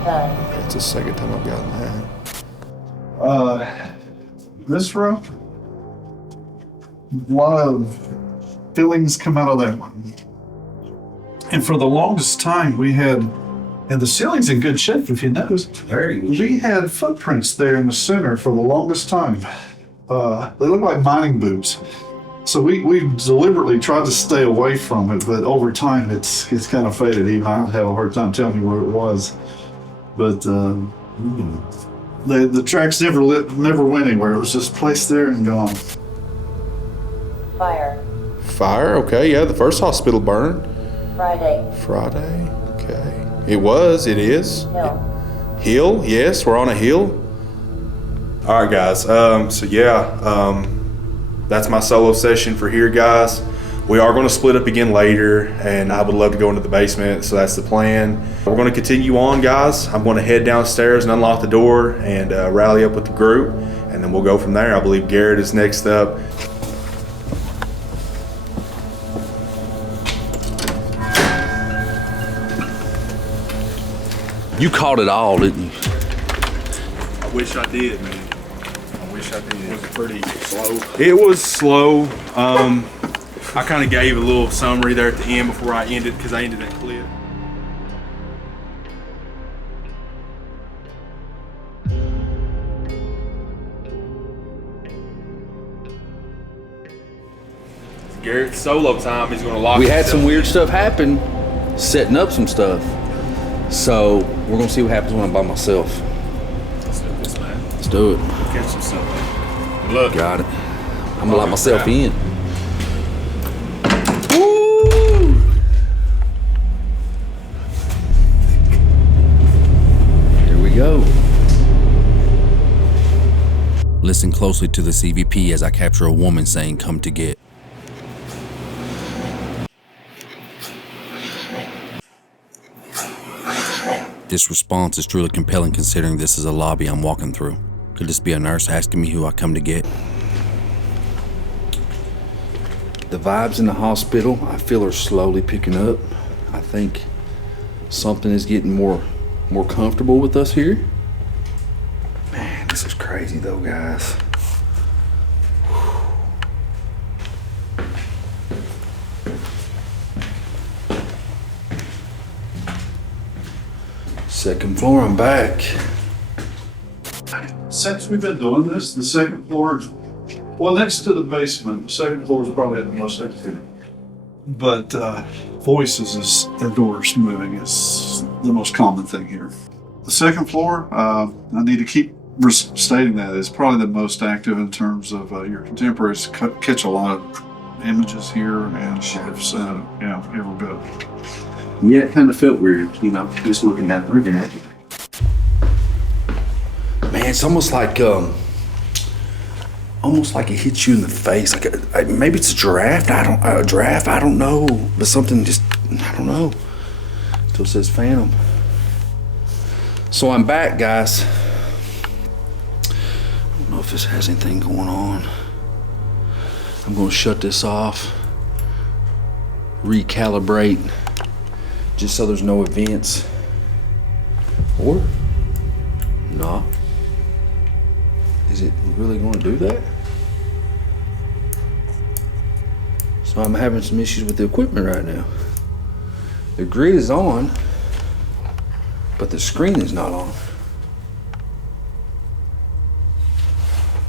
Son. That's the second time I've gotten that. This row, a lot of feelings come out of that one. And for the longest time, we had, and the ceiling's in good shape, if you notice. We had footprints there in the center for the longest time. They look like mining boots. So we deliberately tried to stay away from it, but over time it's kind of faded. Even I have a hard time telling you where it was. But the tracks never went anywhere. It was just placed there and gone. Fire. Fire, okay, yeah, the first hospital burned. Friday. Okay. It is. Hill. Hill, yes, we're on a hill. All right, guys, that's my solo session for here, guys. We are going to split up again later, and I would love to go into the basement, so that's the plan. We're going to continue on, guys. I'm going to head downstairs and unlock the door and rally up with the group, and then we'll go from there. I believe Garrett is next up. You caught it all, didn't you? I wish I did, man. I wish I did. It was pretty slow. It was slow. I kind of gave a little summary there at the end before I ended, because I ended that clip. Garrett's solo time. He's going to lock We had himself some weird in. stuff happen, setting up some stuff. So we're gonna see what happens when I'm by myself. Let's do this, man. Let's do it. Catch some stuff. Good luck. Got it. I'm gonna lock myself in. Woo! Here we go. Listen closely to the CVP as I capture a woman saying, "Come to get." This response is truly compelling considering this is a lobby I'm walking through. Could this be a nurse asking me who I come to get? The vibes in the hospital, I feel, are slowly picking up. I think something is getting more comfortable with us here. Man, this is crazy though, guys. Second floor, I'm back. Since we've been doing this, the second floor, well, next to the basement, the second floor is probably the most activity. But voices is their doors moving is the most common thing here. The second floor, I need to keep stating that it's probably the most active in terms of your contemporaries catch a lot of images here and shifts, every bit. Yeah, it kind of felt weird, just looking at it. Man, it's almost like it hits you in the face. Like maybe it's a giraffe. I don't know. But something just, I don't know. Still says Phantom. So I'm back, guys. I don't know if this has anything going on. I'm gonna shut this off. Recalibrate. Just so there's no events. Or Nah. Is it really going to do that? So I'm having some issues with the equipment right now. The grid is on, but the screen is not on.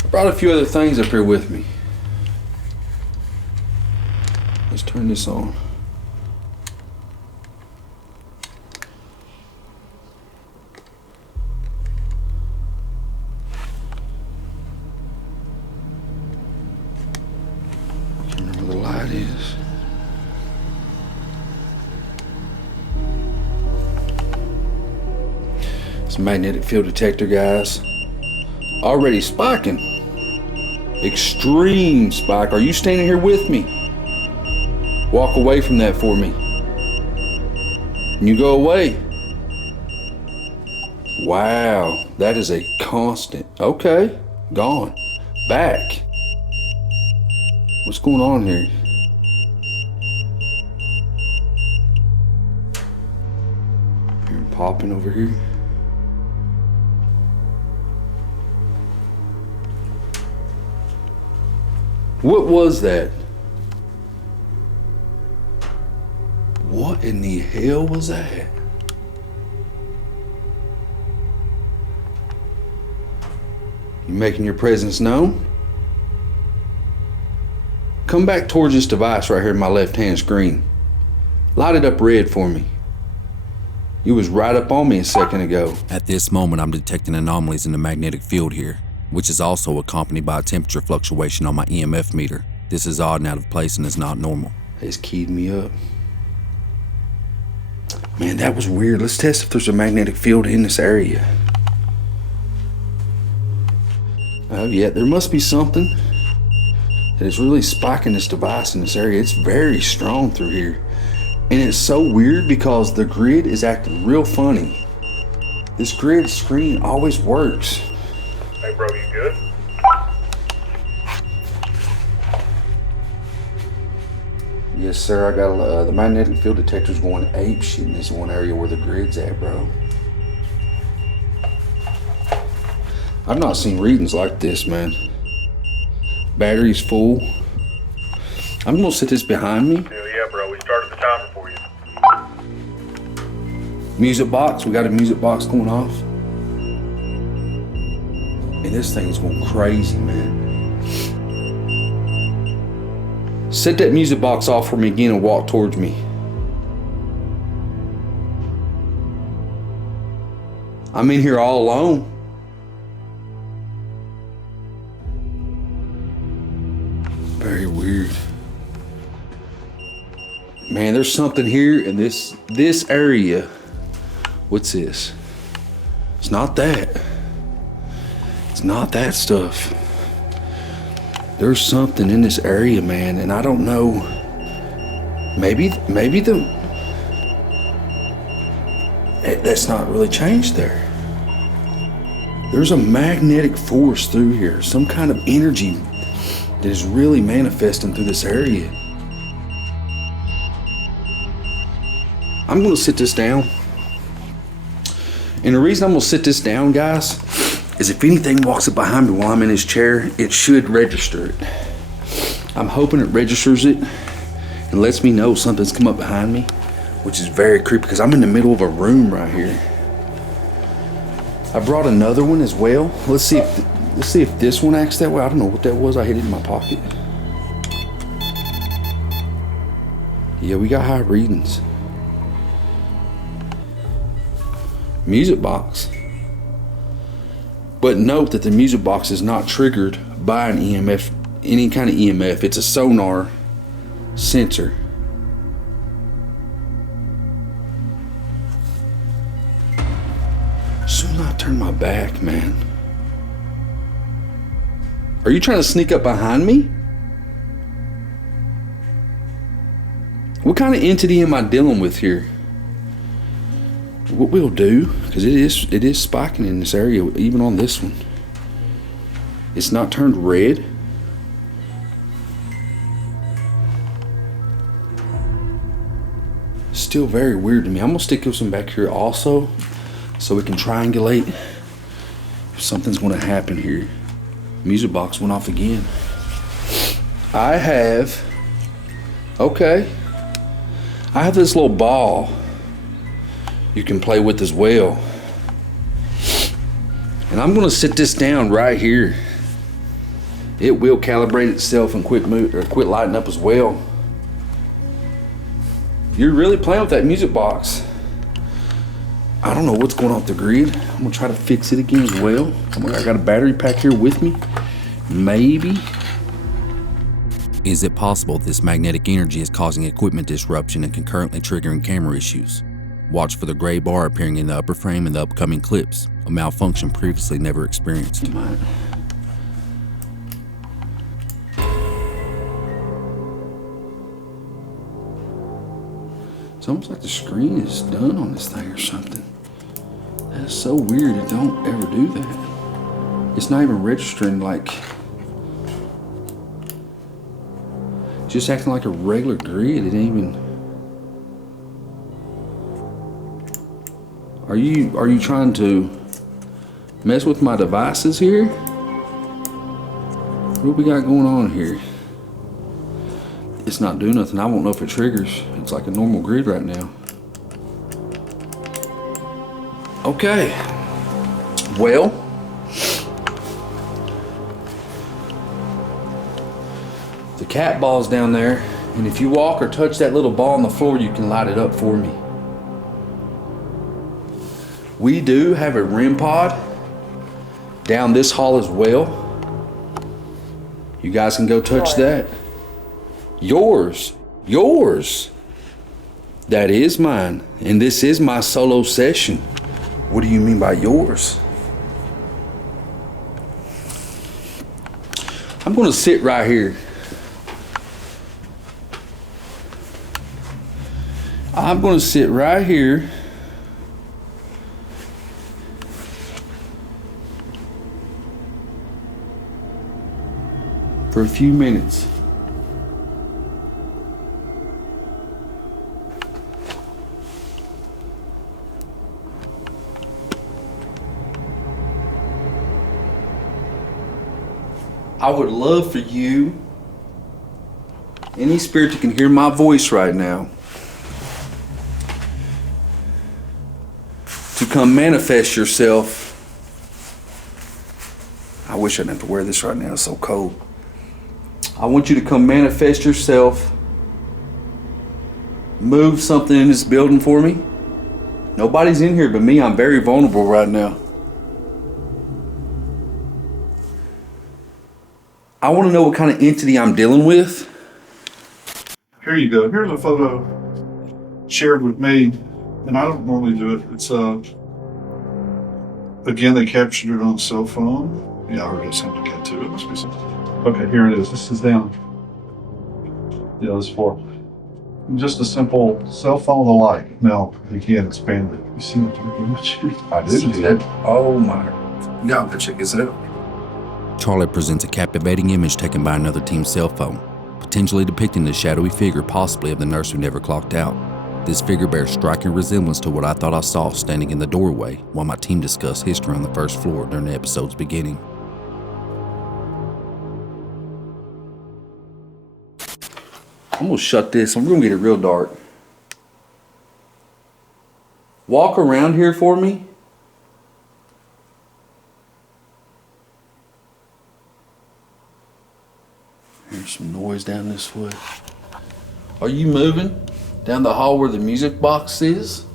I brought a few other things up here with me. Let's turn this on. Can't remember where the light is. It's a magnetic field detector, guys. Already spiking. Extreme spike. Are you standing here with me? Walk away from that for me. And you go away. Wow, that is a constant. Okay, gone. Back. What's going on here? Hearing popping over here. What was that? What in the hell was that? You making your presence known? Come back towards this device right here in my left-hand screen. Light it up red for me. You was right up on me a second ago. At this moment, I'm detecting anomalies in the magnetic field here, which is also accompanied by a temperature fluctuation on my EMF meter. This is odd and out of place and is not normal. It's keyed me up. Man, that was weird. Let's test if there's a magnetic field in this area. Oh yeah, there must be something that is really spiking this device in this area. It's very strong through here. And it's so weird because the grid is acting real funny. This grid screen always works. Hey bro, you good? Yes, sir. I got the magnetic field detector's going ape shit in this one area where the grid's at, bro. I've not seen readings like this, man. Battery's full. I'm gonna set this behind me. Hell yeah, bro. We started the timer for you. Music box. We got a music box going off. And this thing is going crazy, man. Set that music box off for me again and walk towards me. I'm in here all alone. Very weird. Man, there's something here in this area. What's this? It's not that. It's not that stuff. There's something in this area, man, and I don't know. Maybe that's not really changed there. There's a magnetic force through here, some kind of energy that is really manifesting through this area. I'm gonna sit this down. And the reason I'm gonna sit this down, guys, is if anything walks up behind me while I'm in this chair, it should register it. I'm hoping it registers it and lets me know something's come up behind me, which is very creepy because I'm in the middle of a room right here. I brought another one as well. Let's see if this one acts that way. I don't know what that was. I hid it in my pocket. Yeah, we got high readings. Music box. But note that the music box is not triggered by an EMF, any kind of EMF. It's a sonar sensor. Soon I turn my back, man. Are you trying to sneak up behind me? What kind of entity am I dealing with here? What we'll do, because it is spiking in this area, even on this one. It's not turned red. Still very weird to me. I'm gonna stick this one back here also, so we can triangulate Something's going to happen here. Music box went off again. I have this little ball you can play with as well. And I'm going to sit this down right here. It will calibrate itself and quit lighting up as well. You're really playing with that music box. I don't know what's going on with the grid. I'm going to try to fix it again as well. I got a battery pack here with me. Maybe. Is it possible this magnetic energy is causing equipment disruption and concurrently triggering camera issues? Watch for the gray bar appearing in the upper frame in the upcoming clips, a malfunction previously never experienced. It's almost like the screen is done on this thing or something. That's so weird, it don't ever do that. It's not even registering like, just acting like a regular grid. It ain't even. Are you trying to mess with my devices here? What we got going on here? It's not doing nothing. I won't know if it triggers. It's like a normal grid right now. Okay. Well, the cat ball's down there, and if you walk or touch that little ball on the floor, you can light it up for me. We do have a REM pod down this hall as well. You guys can go touch that. Yours. That is mine, and this is my solo session. What do you mean by yours? I'm gonna sit right here. I'm gonna sit right here. For a few minutes. I would love for you, any spirit that can hear my voice right now, to come manifest yourself. I wish I didn't have to wear this right now, it's so cold. I want you to come manifest yourself. Move something in this building for me. Nobody's in here but me. I'm very vulnerable right now. I want to know what kind of entity I'm dealing with. Here you go. Here's a photo shared with me, and I don't normally do it. It's again, they captured it on a cell phone. Yeah, I just have to get to it. Must be something. Okay, here it is. This is down. Yeah, this for just a simple cell phone with a light. Now you can't expand it. You see the dark image? I do see that. Oh my God, check this out. Charlie presents a captivating image taken by another team's cell phone, potentially depicting the shadowy figure possibly of the nurse who never clocked out. This figure bears striking resemblance to what I thought I saw standing in the doorway while my team discussed history on the first floor during the episode's beginning. I'm gonna shut this. We're gonna get it real dark. Walk around here for me. There's some noise down this way. Are you moving down the hall where the music box is?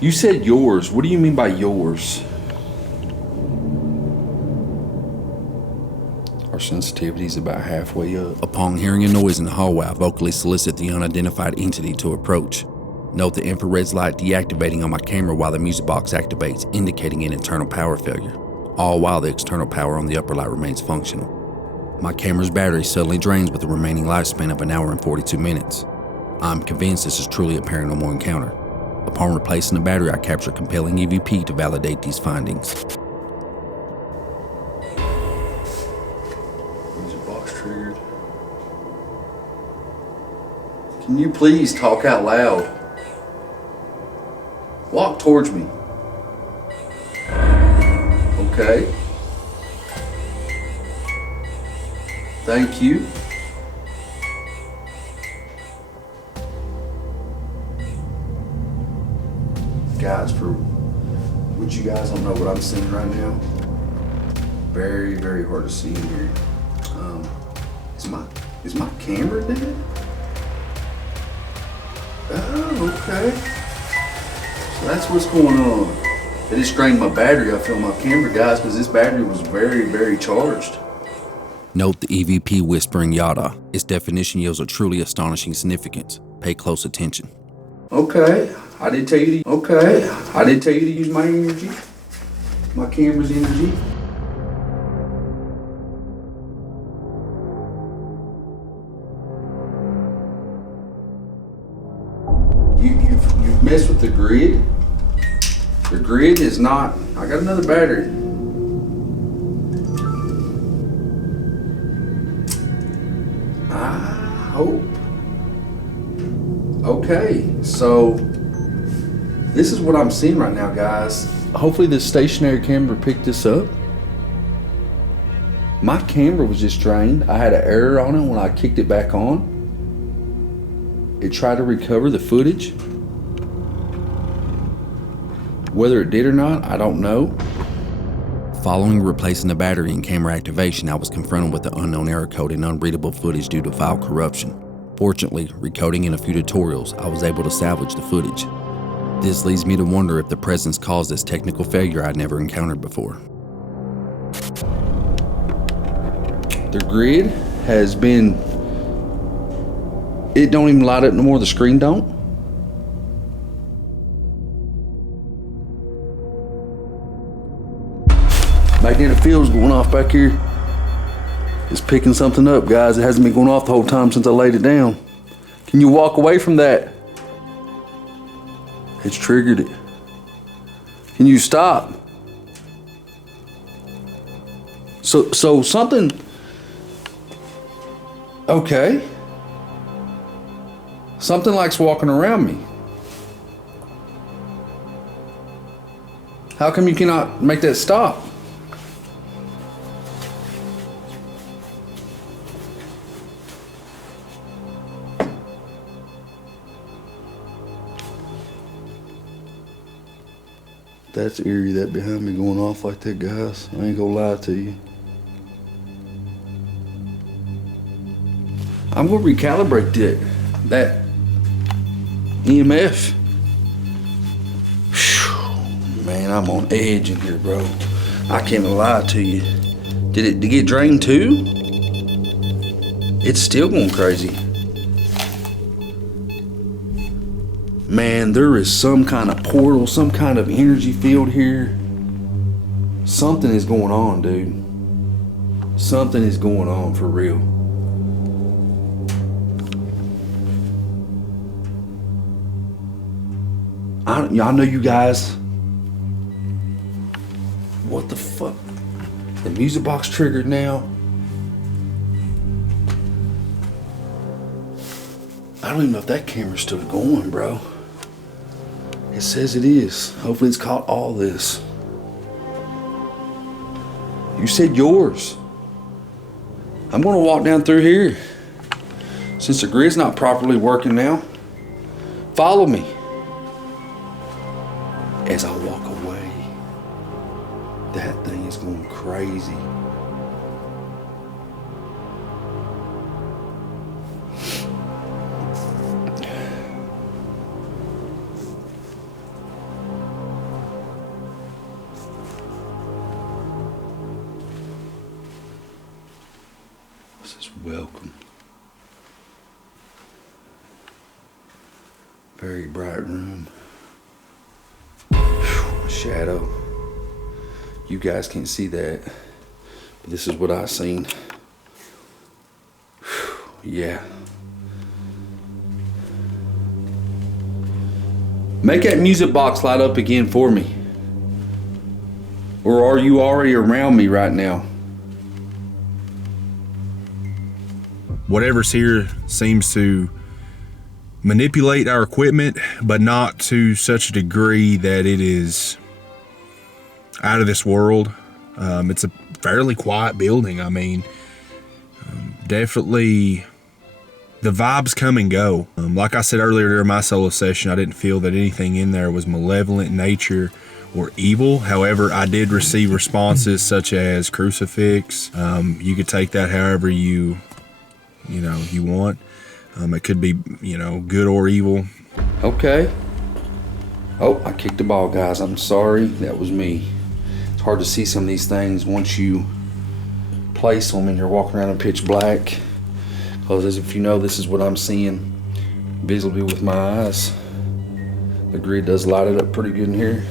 You said yours. What do you mean by yours? Our sensitivity is about halfway up. Upon hearing a noise in the hallway, I vocally solicit the unidentified entity to approach. Note the infrared light deactivating on my camera while the music box activates, indicating an internal power failure, all while the external power on the upper light remains functional. My camera's battery suddenly drains with a remaining lifespan of 1 hour and 42 minutes. I'm convinced this is truly a paranormal encounter. Upon replacing the battery, I capture compelling EVP to validate these findings. Music box triggered. Can you please talk out loud? Walk towards me. Okay. Thank you. Guys, for what you guys don't know what I'm seeing right now, very, very hard to see in here. Is my camera dead? Oh, okay. So that's what's going on. It just drained my battery. I feel my camera, guys, because this battery was very, very charged. Note the EVP whispering yada. Its definition yields a truly astonishing significance. Pay close attention. Okay, I did tell you to use my energy, my camera's energy. You've messed with the grid. The grid is not. I got another battery. I hope. Okay, so this is what I'm seeing right now, guys. Hopefully this stationary camera picked this up. My camera was just drained. I had an error on it when I kicked it back on. It tried to recover the footage. Whether it did or not, I don't know. Following replacing the battery and camera activation, I was confronted with the unknown error code and unreadable footage due to file corruption. Fortunately, recoding in a few tutorials, I was able to salvage the footage. This leads me to wonder if the presence caused this technical failure I'd never encountered before. The grid has been, it don't even light up no more, the screen don't. Magnetic field's going off back here. It's picking something up, guys. It hasn't been going off the whole time since I laid it down. Can you walk away from that? It's triggered it. Can you stop? So something. Okay. Something likes walking around me. How come you cannot make that stop? That's eerie, that behind me going off like that, guys. I ain't gonna lie to you. I'm gonna recalibrate that EMF. Whew, man, I'm on edge in here, bro. I can't lie to you. Did it get drained too? It's still going crazy. Man, there is some kind of portal, some kind of energy field here. Something is going on, dude. Something is going on for real. I know you guys. What the fuck? The music box triggered now. I don't even know if that camera's still going, bro. It says it is. Hopefully it's caught all this. You said yours. I'm gonna walk down through here. Since the grid's not properly working now, follow me as I walk away. That thing is going crazy. This is welcome. Very bright room. Shadow. You guys can't see that, but this is what I seen. Make that music box light up again for me. Or are you already around me right now? Whatever's here seems to manipulate our equipment, but not to such a degree that it is out of this world. It's a fairly quiet building. I mean, definitely the vibes come and go. Like I said earlier during my solo session, I didn't feel that anything in there was malevolent in nature or evil. However, I did receive responses such as crucifix. You could take that however you want. It could be, good or evil. Okay. Oh, I kicked the ball, guys. I'm sorry. That was me. It's hard to see some of these things once you place them and you're walking around in pitch black. Because as if you know, this is what I'm seeing visibly with my eyes. The grid does light it up pretty good in here.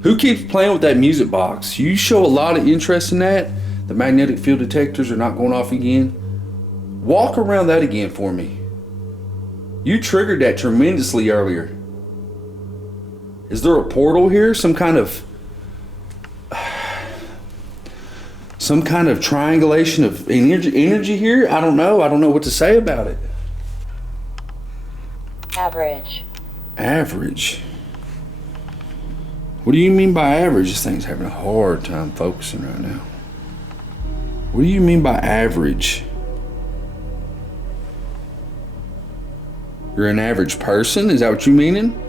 Who keeps playing with that music box? You show a lot of interest in that. The magnetic field detectors are not going off again. Walk around that again for me. You triggered that tremendously earlier. Is there a portal here? Some kind of triangulation of energy here? I don't know. I don't know what to say about it. Average. Average? What do you mean by average? This thing's having a hard time focusing right now. What do you mean by average? You're an average person? Is that what you meaning?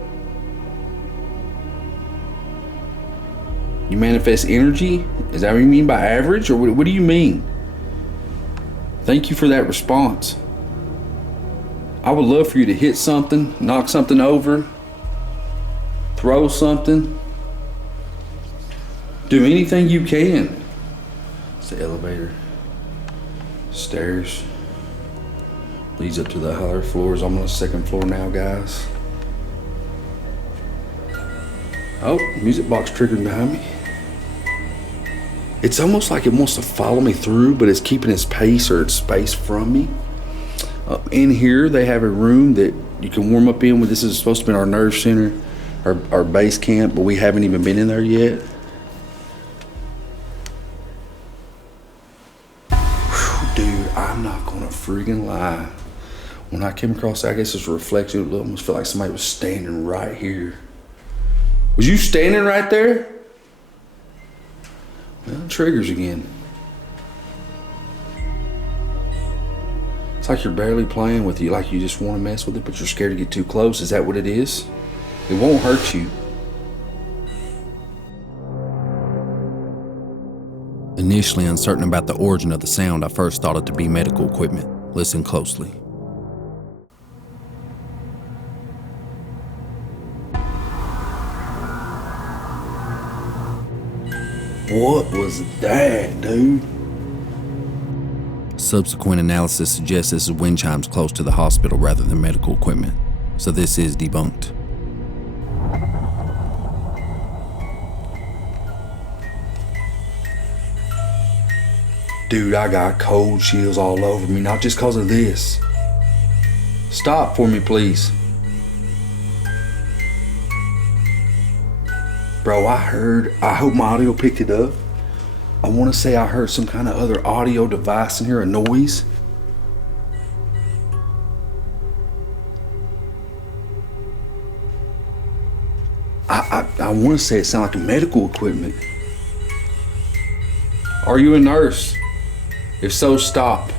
You manifest energy? Is that what you mean by average? Or what do you mean? Thank you for that response. I would love for you to hit something, knock something over, throw something. Do anything you can. It's the elevator. Stairs. Leads up to the higher floors. I'm on the second floor now, guys. Oh, music box triggered behind me. It's almost like it wants to follow me through, but it's keeping its pace or its space from me. In here, they have a room that you can warm up in. This is supposed to be our nerve center, our base camp, but we haven't even been in there yet. Whew, dude, I'm not gonna friggin' lie. When I came across that, I guess it's a reflection. It almost felt like somebody was standing right here. Was you standing right there? Well, triggers again. It's like you're barely playing with you, like you just want to mess with it, but you're scared to get too close. Is that what it is? It won't hurt you. Initially uncertain about the origin of the sound, I first thought it to be medical equipment. Listen closely. What was that, dude? Subsequent analysis suggests this is wind chimes close to the hospital rather than medical equipment, so this is debunked. Dude, I got cold chills all over me, not just because of this. Stop for me, please. Bro, I hope my audio picked it up. I want to say I heard some kind of other audio device in here, a noise. I want to say it sounded like medical equipment. Are you a nurse? If so, stop.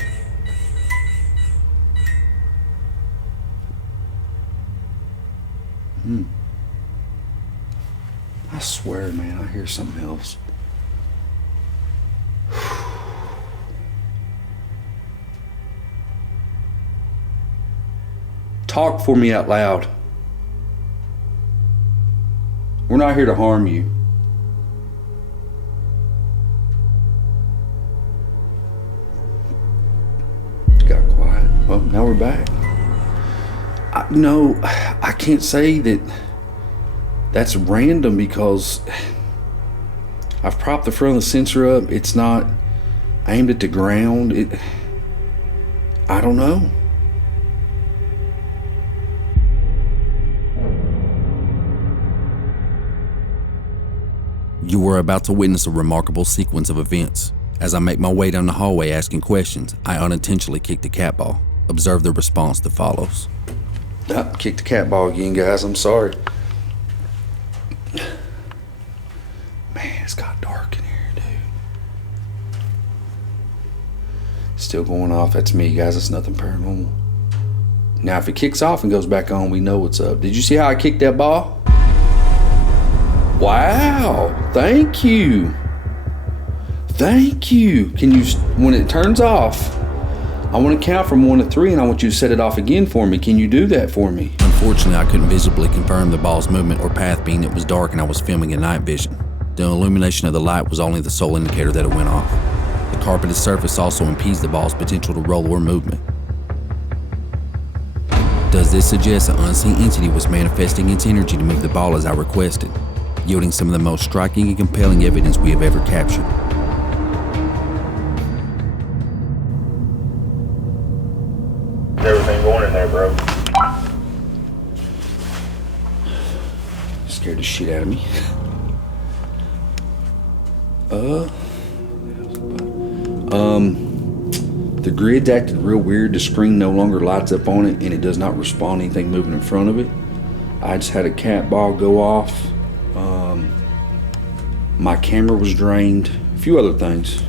I swear, man, I hear something else. Talk for me out loud. We're not here to harm you. Got quiet. Well, now we're back. I can't say that that's random because I've propped the front of the sensor up. It's not aimed at the ground. I don't know. You are about to witness a remarkable sequence of events. As I make my way down the hallway asking questions, I unintentionally kick the cat ball. Observe the response that follows. Kick the cat ball again, guys. I'm sorry. Man, it's got dark in here, dude. Still going off. That's me, guys. It's nothing paranormal. Now, if it kicks off and goes back on, we know what's up. Did you see how I kicked that ball? Wow. Thank you. Thank you. Can you, when it turns off, I want to count from 1 to 3 and I want you to set it off again for me. Can you do that for me? Unfortunately, I couldn't visibly confirm the ball's movement or path, being it was dark and I was filming in night vision. The illumination of the light was only the sole indicator that it went off. The carpeted surface also impedes the ball's potential to roll or movement. Does this suggest an unseen entity was manifesting its energy to move the ball as I requested, yielding some of the most striking and compelling evidence we have ever captured? Is everything going in there, bro? Scared the shit out of me. The grid's acted real weird. The screen no longer lights up on it and it does not respond to anything moving in front of it. I just had a cat ball go off. My camera was drained. A few other things.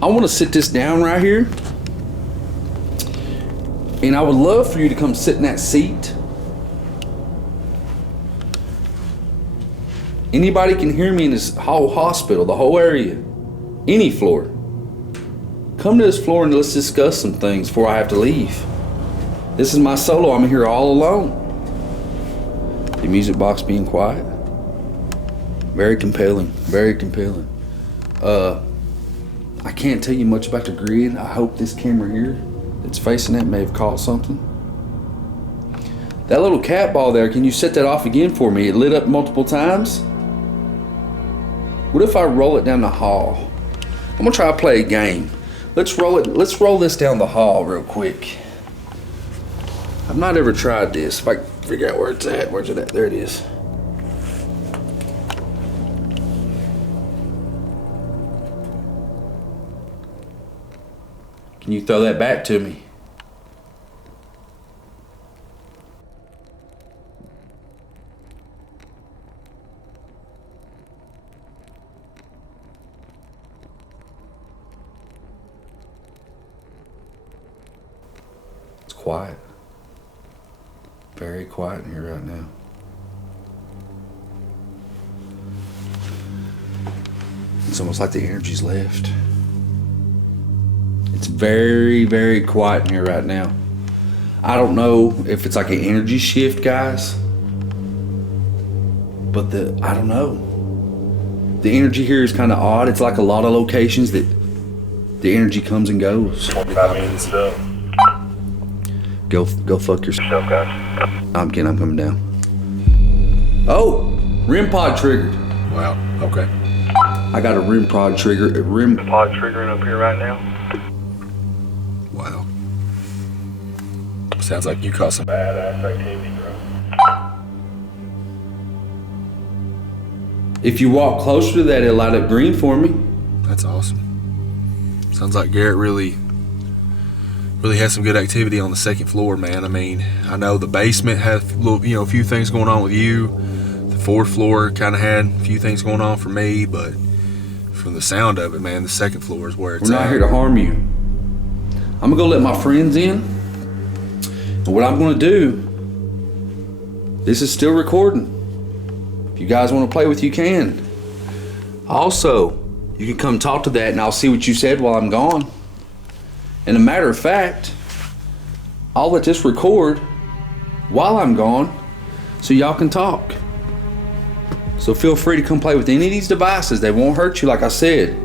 I want to sit this down right here. And I would love for you to come sit in that seat. Anybody can hear me in this whole hospital, the whole area, any floor. Come to this floor and let's discuss some things before I have to leave. This is my solo, I'm here all alone. The music box being quiet. Very compelling, very compelling. I can't tell you much about the grid. I hope this camera here that's facing that may have caught something. That little cat ball there, can you set that off again for me? It lit up multiple times. What if I roll it down the hall? I'm gonna try to play a game. Let's roll this down the hall real quick. I've not ever tried this. If I can figure out where it's at, where's it at? There it is. Can you throw that back to me? It's quiet. Very quiet in here right now. It's almost like the energy's left. It's very, very quiet in here right now. I don't know if it's like an energy shift, guys. But I don't know. The energy here is kind of odd. It's like a lot of locations that the energy comes and goes. 45 minutes up. Go fuck yourself, guys. I'm kidding, I'm coming down. Oh, REM pod triggered. Wow, okay. I got a REM pod trigger. Pod triggering up here right now. Wow. Sounds like you caught some Badass activity, bro. If you walk closer to that, it'll light up green for me. That's awesome. Sounds like Garrett really has some good activity on the second floor, man. I mean, I know the basement had a few things going on with you. The fourth floor kind of had a few things going on for me, but from the sound of it, man, the second floor is where it's at. We're not here to harm you. I'm gonna go let my friends in. And what I'm gonna do, this is still recording. If you guys wanna play with, you can. Also, you can come talk to that and I'll see what you said while I'm gone. And a matter of fact, I'll let this record while I'm gone so y'all can talk. So feel free to come play with any of these devices. They won't hurt you, like I said.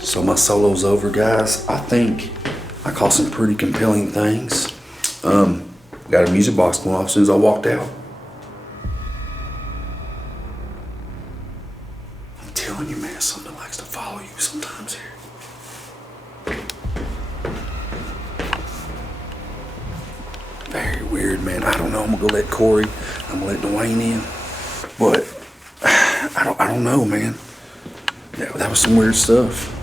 So my solo's over, guys. I think I caught some pretty compelling things. Got a music box going off as soon as I walked out. I'm telling you, man, something likes to follow you sometimes here. weird, man. I don't know. I'm gonna go let Cory, I'm gonna let Dwayne in. But I don't know, man. That was some weird stuff.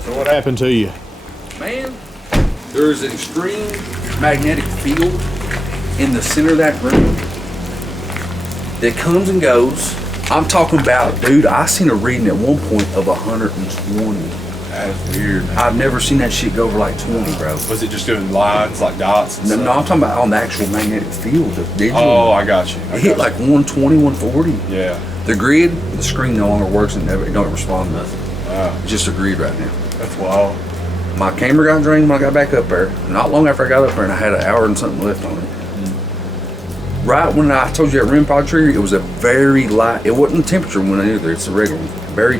So what happened to you? Man, there's an extreme magnetic field in the center of that room that comes and goes. I'm talking about, dude, I seen a reading at one point of 120. That's weird, man. I've never seen that shit go over like 20, bro. Was it just doing lines, like dots and No, stuff? no, I'm talking about on the actual magnetic field, the digital. Oh, I got you. It hit like 120, 140. Yeah. The grid, the screen no longer works and it don't respond to nothing. Wow. It's just a grid right now. That's wild. My camera got drained when I got back up there. Not long after I got up there, and I had an hour and something left on it. Right when I told you that REM pod trigger, it was a very light. It wasn't temperature one either. It's a regular, very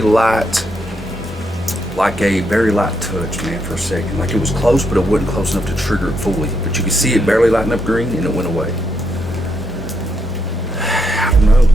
light, like a very light touch, man. For a second, like it was close, but it wasn't close enough to trigger it fully. But you could see it barely lighting up green, and it went away. I don't know.